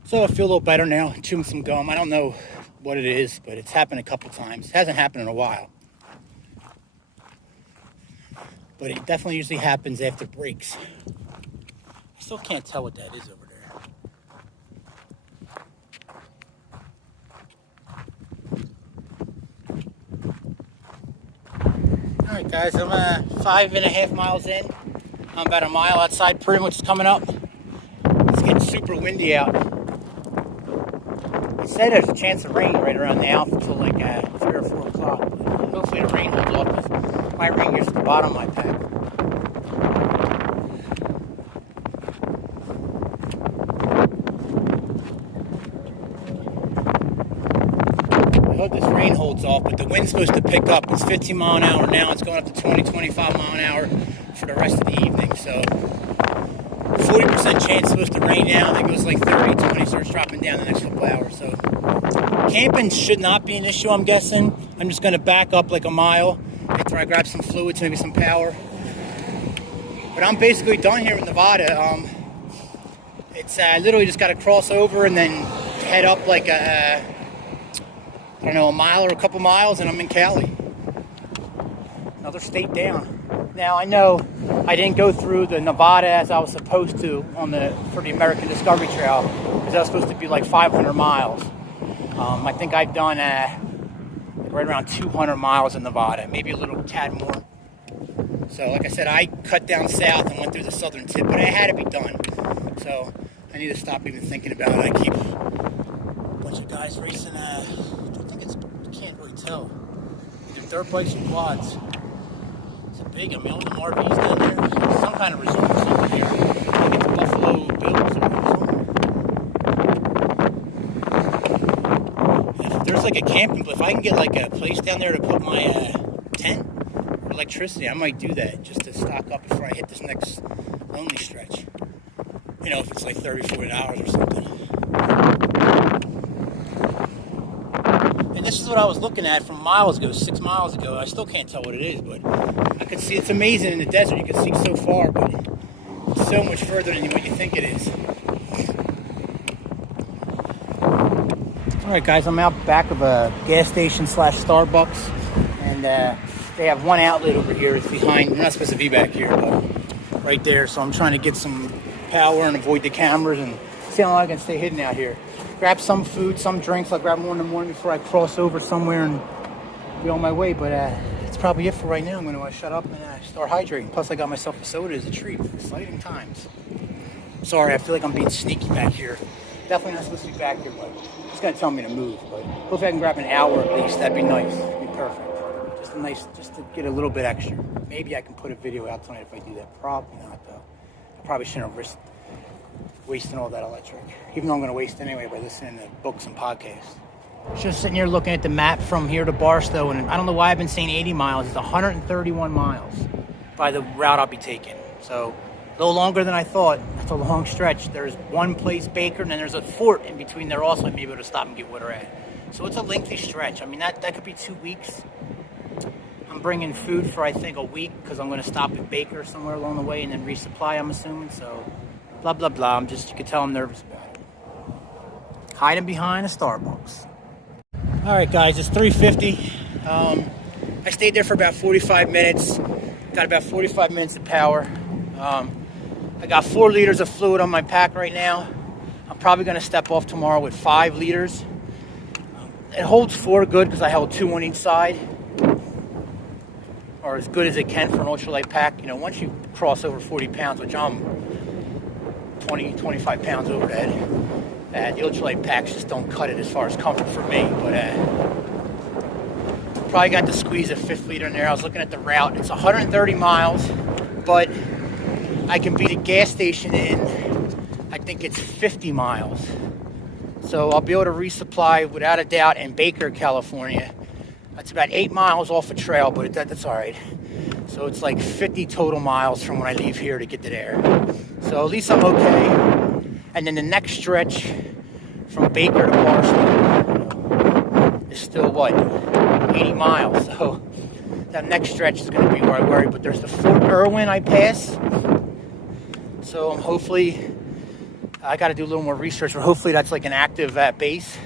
So I feel a little better now, chewing some gum. I don't know what it is, but it's happened a couple times. It hasn't happened in a while. But it definitely usually happens after breaks. I still can't tell what that is over there. All right, guys, I'm 5.5 miles in. I'm about a mile outside Primm, coming up. It's getting super windy out. They say there's a chance of rain right around now until like 3 or 4 o'clock. Hopefully the rain holds off, because my rain gets to the bottom of my pack. I hope this rain holds off, but the wind's supposed to pick up. It's 15 mile an hour now. It's going up to 20, 25 mile an hour for the rest of the evening. So 40% chance it's supposed to rain now. Then it goes like 30, 20, starts dropping down the next couple hours. So camping should not be an issue, I'm guessing. I'm just going to back up like a mile after I grab some fluids, maybe some power. But I'm basically done here in Nevada. It's literally just got to cross over and then head up like a mile or a couple miles, and I'm in Cali. Another state down. Now, I know I didn't go through the Nevada as I was supposed to for the American Discovery Trail, because that was supposed to be like 500 miles. I think I've done right around 200 miles in Nevada, maybe a little tad more. So, like I said, I cut down south and went through the southern tip, but it had to be done. So, I need to stop even thinking about it. I keep a bunch of guys racing, I think you can't really tell. Either dirt bikes or quads. It's a big, all them RVs down there. There's some kind of resort or something here. I think it's Buffalo Bills or something. If there's like a camping, if I can get like a place down there to put my tent or electricity, I might do that just to stock up before I hit this next lonely stretch. You know, if it's like $30, $40 or something. And this is what I was looking at from miles ago, 6 miles ago. I still can't tell what it is, but I could see it's amazing in the desert. You can see so far, but it's so much further than what you think it is. Alright guys, I'm out back of a gas station slash Starbucks, and they have one outlet over here. It's behind, you're not supposed to be back here, but right there. So I'm trying to get some power and avoid the cameras and see how long I can stay hidden out here. Grab some food, some drinks. I'll grab more in the morning before I cross over somewhere and be on my way. But it's probably it for right now. I'm going to shut up and start hydrating. Plus I got myself a soda as a treat. Exciting times. Sorry, I feel like I'm being sneaky back here. Definitely not supposed to be back here, but it's going to tell me to move. But hopefully I can grab an hour at least. That'd be nice. That'd be perfect. Just to get a little bit extra. Maybe I can put a video out tonight if I do that. Probably not, though. I probably shouldn't have risked wasting all that electric. Even though I'm going to waste anyway by listening to books and podcasts. Just sitting here looking at the map from here to Barstow, and I don't know why I've been saying 80 miles. It's 131 miles by the route I'll be taking. So a little longer than I thought. That's a long stretch. There's one place, Baker, and then there's a fort in between there also. I may be able to stop and get water at. So it's a lengthy stretch. I mean, that could be 2 weeks. I'm bringing food for, I think, a week because I'm going to stop at Baker somewhere along the way and then resupply, I'm assuming. So, blah, blah, blah. You can tell I'm nervous about it. Hiding behind a Starbucks. All right, guys, it's 3:50. I stayed there for about 45 minutes. Got about 45 minutes of power. I got 4 liters of fluid on my pack right now. I'm probably going to step off tomorrow with 5 liters. It holds 4 good because I held 2 on each side. Or as good as it can for an ultralight pack. You know, once you cross over 40 pounds, which I'm 20, 25 pounds over that, the ultralight packs just don't cut it as far as comfort for me. But probably got to squeeze a 5th liter in there. I was looking at the route. It's 130 miles, but I can beat a gas station in, I think it's 50 miles. So I'll be able to resupply without a doubt in Baker, California. That's about 8 miles off a trail, but that's all right. So it's like 50 total miles from when I leave here to get to there. So at least I'm okay. And then the next stretch from Baker to Barstow is still, 80 miles. So that next stretch is going to be where I worry. But there's the Fort Irwin I pass. So hopefully, I got to do a little more research, but hopefully that's like an active base.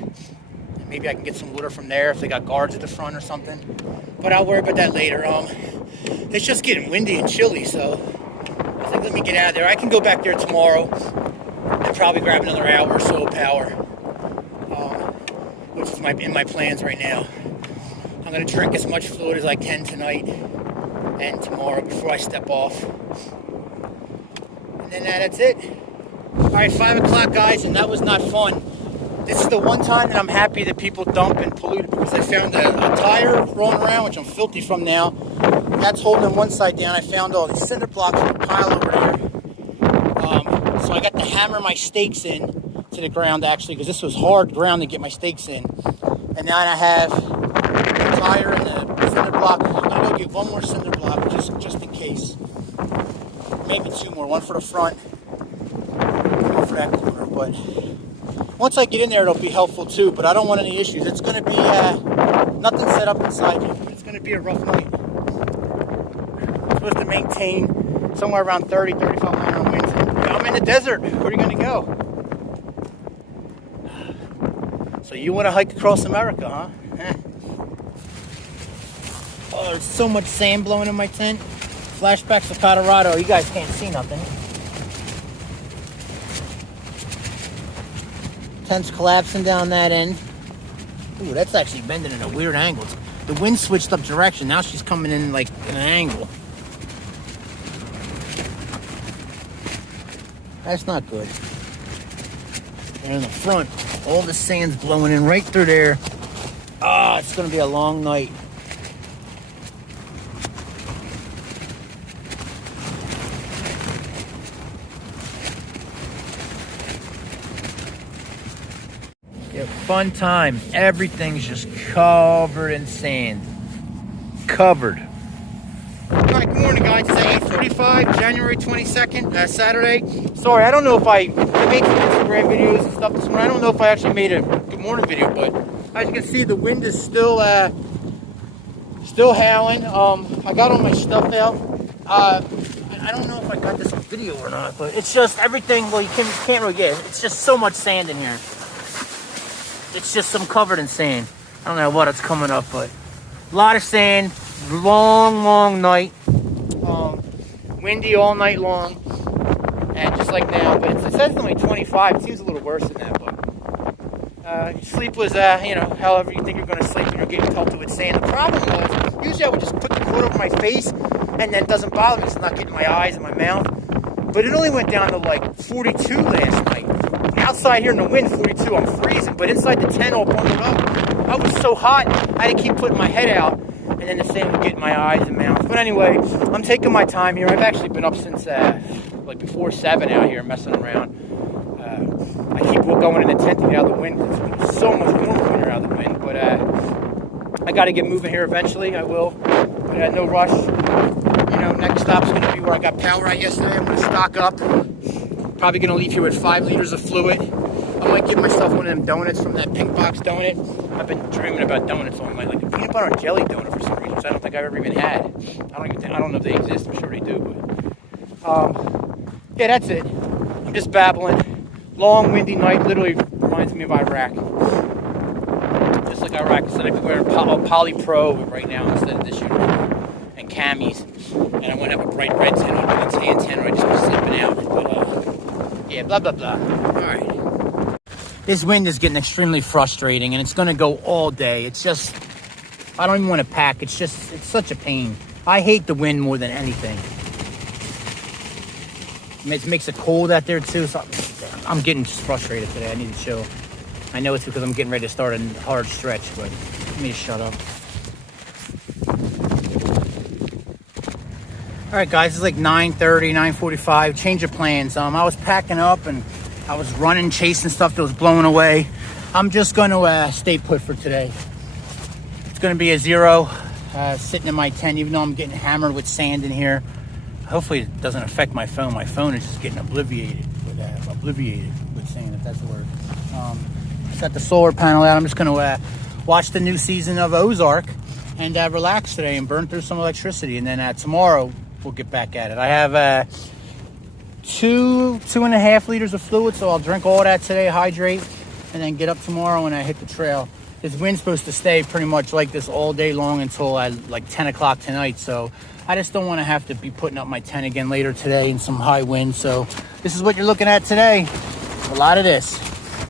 Maybe I can get some water from there if they got guards at the front or something. But I'll worry about that later. It's just getting windy and chilly, so I think let me get out of there. I can go back there tomorrow and probably grab another hour or so of power, which is in my plans right now. I'm going to drink as much fluid as I can tonight and tomorrow before I step off. And then that's it. All right, 5 o'clock, guys, and that was not fun. This is the one time that I'm happy that people dump and pollute because I found a tire rolling around, which I'm filthy from now. That's holding one side down. I found all these cinder blocks in a pile over there. So I got to hammer my stakes in to the ground, actually, because this was hard ground to get my stakes in. And now I have the tire and the cinder block. I'm going to go get one more cinder block just in case. Maybe 2 more. One for the front, one for that corner. But once I get in there, it'll be helpful too, but I don't want any issues. It's going to be nothing set up inside here. It's going to be a rough night. I'm supposed to maintain somewhere around 30, 35 miles an hour winds. I'm in the desert. Where are you going to go? So you want to hike across America, huh? Oh, there's so much sand blowing in my tent. Flashbacks of Colorado. You guys can't see nothing. Tent's collapsing down that end. Ooh, that's actually bending at a weird angle. The wind switched up direction. Now she's coming in like in an angle. That's not good. And in the front, all the sand's blowing in right through there. Ah, it's going to be a long night. Yeah, fun time. Everything's just covered in sand. Covered. All right, good morning, guys. It's 8:45, January 22nd, Saturday. Sorry, I don't know if I made some Instagram videos and stuff this morning. I don't know if I actually made a good morning video, but as you can see, the wind is still howling. I got all my stuff out. I don't know if I got this on video or not, but it's just everything. Well, you can't really get it. It's just so much sand in here. It's just I'm covered in sand. I don't know what it's coming up, but a lot of sand. Long night. Windy all night long. And just like now, but it says only 25. It seems a little worse than that, but sleep was, however you think you're going to sleep when you're getting pelted with sand. The problem was, usually I would just put the coat over my face, and then it doesn't bother me. It's not getting my eyes and my mouth. But it only went down to like 42 last night. Outside here in the wind, 42, I'm freezing. But inside the tent, all bundled up, I was so hot, I had to keep putting my head out. And then the sand would get in my eyes and mouth. But anyway, I'm taking my time here. I've actually been up since like before 7 out here messing around. I keep going in the tent to get out of the wind. It's so much warmer when you're out of the wind. But I got to get moving here eventually. I will. But no rush. Next stop's going to be where I got power at yesterday. I'm going to stock up. Probably going to leave here with 5 liters of fluid. I might give myself one of them donuts from that Pink Box donut. I've been dreaming about donuts all night, like a peanut butter and jelly donut for some reason, which I don't think I've ever even had. I don't know if they exist. I'm sure they do, but yeah, that's it. I'm just babbling. Long, windy night. Literally reminds me of Iraq. Just like Iraq, instead I'd be wearing Poly Pro right now instead of this uniform and camis, and I wouldn't have a bright red tent on a tan tent, or I'd just be sleeping out. But yeah, blah blah blah. All right. This wind is getting extremely frustrating, and it's going to go all day. It's just, I don't even want to pack. It's such a pain. I hate the wind more than anything. It makes it cold out there, too. So I'm getting just frustrated today. I need to chill. I know it's because I'm getting ready to start a hard stretch, but let me just shut up. All right, guys, it's like 9:30, 9:45. Change of plans. I was packing up, and I was running, chasing stuff that was blowing away. I'm just going to stay put for today. It's going to be a 0 sitting in my tent, even though I'm getting hammered with sand in here. Hopefully it doesn't affect my phone. My phone is just getting obliviated with sand, if that's the word. I got the solar panel out. I'm just going to watch the new season of Ozark and relax today and burn through some electricity. And then tomorrow we'll get back at it. I have 2.5 liters of fluid, so I'll drink all that today, hydrate, and then get up tomorrow when I hit the trail. This wind's supposed to stay pretty much like this all day long until like 10 o'clock tonight, so I just don't want to have to be putting up my tent again later today in some high wind. So this is what you're looking at today, a lot of this.